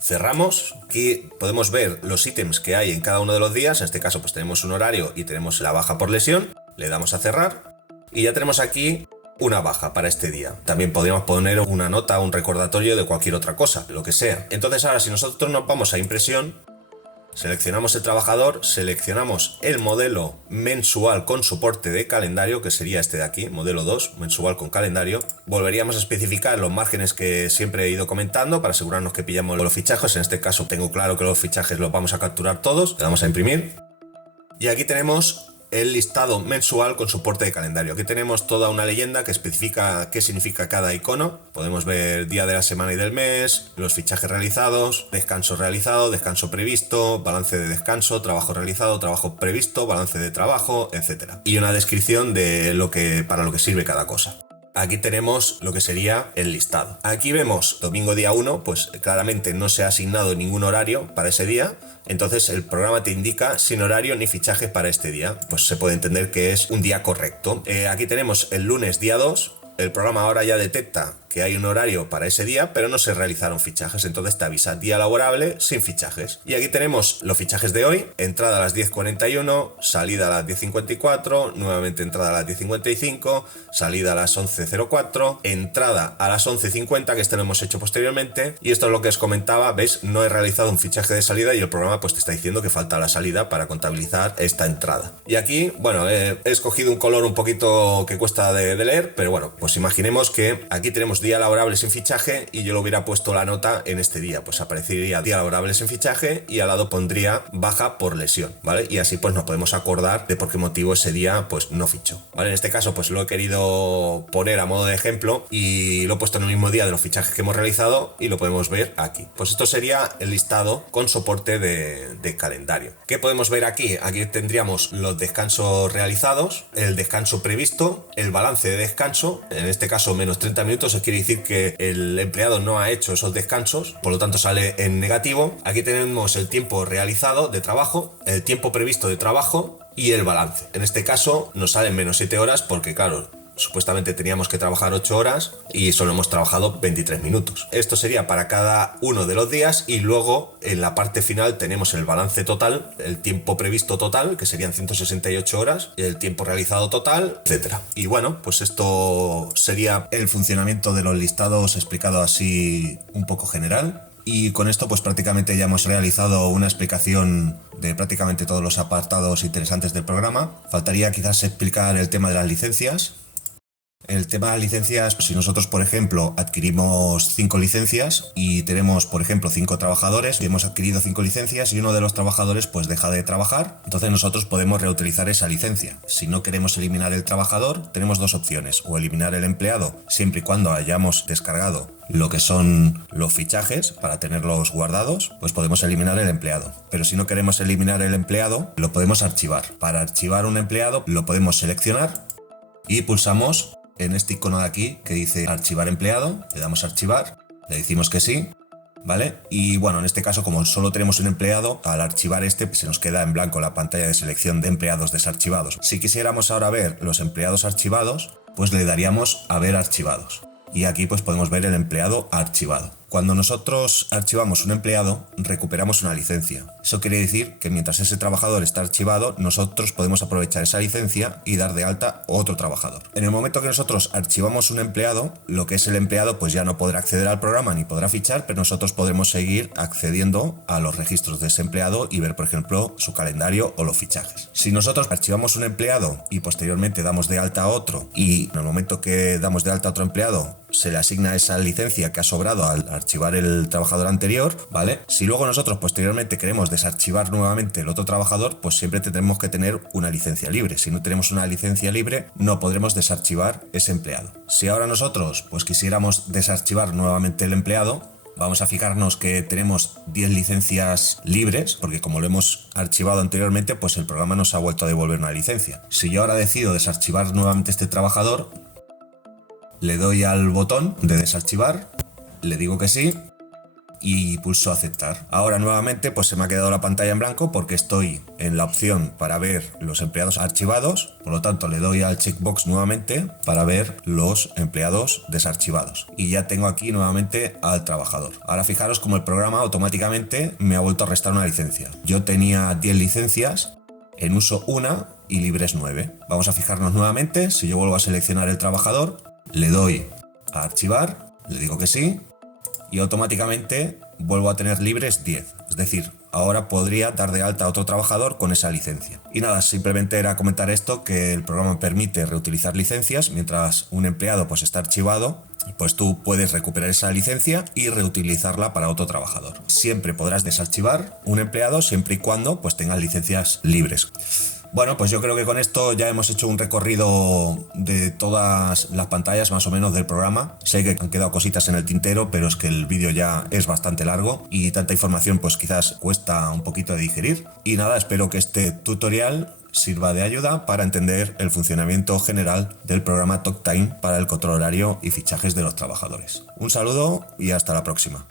Cerramos. Aquí podemos ver los ítems que hay en cada uno de los días. En este caso pues tenemos un horario y tenemos la baja por lesión. Le damos a cerrar y ya tenemos aquí una baja para este día. También podríamos poner una nota, un recordatorio de cualquier otra cosa, lo que sea. Entonces ahora si nosotros nos vamos a impresión, seleccionamos el trabajador, seleccionamos el modelo mensual con soporte de calendario, que sería este de aquí, modelo 2, mensual con calendario. Volveríamos a especificar los márgenes que siempre he ido comentando para asegurarnos que pillamos los fichajes. En este caso tengo claro que los fichajes los vamos a capturar todos. Le damos a imprimir. Y aquí tenemos el listado mensual con soporte de calendario. Aquí tenemos toda una leyenda que especifica qué significa cada icono. Podemos ver día de la semana y del mes, los fichajes realizados, descanso realizado, descanso previsto, balance de descanso, trabajo realizado, trabajo previsto, balance de trabajo, etc. Y una descripción de para lo que sirve cada cosa. Aquí tenemos lo que sería el listado. Aquí vemos domingo día 1, pues claramente no se ha asignado ningún horario para ese día. Entonces el programa te indica sin horario ni fichajes para este día. Pues se puede entender que es un día correcto. Aquí tenemos el lunes día 2. El programa ahora ya detecta que hay un horario para ese día, pero no se realizaron fichajes, entonces te avisa día laborable sin fichajes. Y aquí tenemos los fichajes de hoy: entrada a las 10:41, salida a las 10:54, nuevamente entrada a las 10:55, salida a las 11:04, entrada a las 11:50, que este lo hemos hecho posteriormente. Y esto es lo que os comentaba, ¿veis? No he realizado un fichaje de salida y el programa pues te está diciendo que falta la salida para contabilizar esta entrada. Y aquí, bueno, he escogido un color un poquito que cuesta de leer, pero bueno, pues imaginemos que aquí tenemos día laborable sin fichaje y yo le hubiera puesto la nota en este día, pues aparecería día laborable sin fichaje y al lado pondría baja por lesión, ¿vale? Y así pues nos podemos acordar de por qué motivo ese día pues no fichó, ¿vale? En este caso pues lo he querido poner a modo de ejemplo y lo he puesto en el mismo día de los fichajes que hemos realizado y lo podemos ver aquí. Pues esto sería el listado con soporte de calendario. ¿Qué podemos ver aquí? Aquí tendríamos los descansos realizados, el descanso previsto, el balance de descanso, en este caso menos 30 minutos, quiere decir que el empleado no ha hecho esos descansos, por lo tanto sale en negativo. Aquí tenemos el tiempo realizado de trabajo, el tiempo previsto de trabajo y el balance. En este caso nos salen menos 7 horas porque claro, supuestamente teníamos que trabajar 8 horas y solo hemos trabajado 23 minutos. Esto sería para cada uno de los días y luego en la parte final tenemos el balance total, el tiempo previsto total, que serían 168 horas, y el tiempo realizado total, etcétera. Y bueno, pues esto sería el funcionamiento de los listados explicado así un poco general. Y con esto pues prácticamente ya hemos realizado una explicación de prácticamente todos los apartados interesantes del programa. Faltaría quizás explicar el tema de las licencias. El tema de las licencias, si nosotros por ejemplo adquirimos 5 licencias y tenemos por ejemplo 5 trabajadores y hemos adquirido 5 licencias y uno de los trabajadores pues deja de trabajar, entonces nosotros podemos reutilizar esa licencia. Si no queremos eliminar el trabajador, tenemos dos opciones: o eliminar el empleado siempre y cuando hayamos descargado lo que son los fichajes para tenerlos guardados, pues podemos eliminar el empleado. Pero si no queremos eliminar el empleado, lo podemos archivar. Para archivar un empleado lo podemos seleccionar y pulsamos en este icono de aquí que dice archivar empleado, le damos a archivar, le decimos que sí ¿vale? Y bueno, en este caso, como solo tenemos un empleado, al archivar este se nos queda en blanco la pantalla de selección de empleados desarchivados. Si quisiéramos ahora ver los empleados archivados, pues le daríamos a ver archivados. Y aquí pues podemos ver el empleado archivado. Cuando nosotros archivamos un empleado, recuperamos una licencia. Eso quiere decir que mientras ese trabajador está archivado, nosotros podemos aprovechar esa licencia y dar de alta otro trabajador. En el momento que nosotros archivamos un empleado, lo que es el empleado pues ya no podrá acceder al programa ni podrá fichar, pero nosotros podremos seguir accediendo a los registros de ese empleado y ver, por ejemplo, su calendario o los fichajes. Si nosotros archivamos un empleado y posteriormente damos de alta a otro, y en el momento que damos de alta a otro empleado se le asigna esa licencia que ha sobrado al archivar el trabajador anterior, ¿vale? Si luego nosotros posteriormente queremos desarchivar nuevamente el otro trabajador, pues siempre tendremos que tener una licencia libre. Si no tenemos una licencia libre, no podremos desarchivar ese empleado. Si ahora nosotros pues quisiéramos desarchivar nuevamente el empleado, vamos a fijarnos que tenemos 10 licencias libres, porque como lo hemos archivado anteriormente, pues el programa nos ha vuelto a devolver una licencia. Si yo ahora decido desarchivar nuevamente este trabajador, le doy al botón de desarchivar, le digo que sí y pulso aceptar. Ahora nuevamente pues se me ha quedado la pantalla en blanco porque estoy en la opción para ver los empleados archivados, por lo tanto le doy al checkbox nuevamente para ver los empleados desarchivados y ya tengo aquí nuevamente al trabajador. Ahora fijaros como el programa automáticamente me ha vuelto a restar una licencia. Yo tenía 10 licencias, en uso una y libres 9. Vamos a fijarnos nuevamente. Si yo vuelvo a seleccionar el trabajador, le doy a archivar, le digo que sí y automáticamente vuelvo a tener libres 10. Es decir, ahora podría dar de alta a otro trabajador con esa licencia. Y nada, simplemente era comentar esto, que el programa permite reutilizar licencias mientras un empleado pues está archivado. Pues tú puedes recuperar esa licencia y reutilizarla para otro trabajador. Siempre podrás desarchivar un empleado siempre y cuando pues tengas licencias libres. Bueno, pues yo creo que con esto ya hemos hecho un recorrido de todas las pantallas más o menos del programa. Sé que han quedado cositas en el tintero, pero es que el vídeo ya es bastante largo y tanta información pues quizás cuesta un poquito de digerir. Y nada, espero que este tutorial sirva de ayuda para entender el funcionamiento general del programa TalkTime para el control horario y fichajes de los trabajadores. Un saludo y hasta la próxima.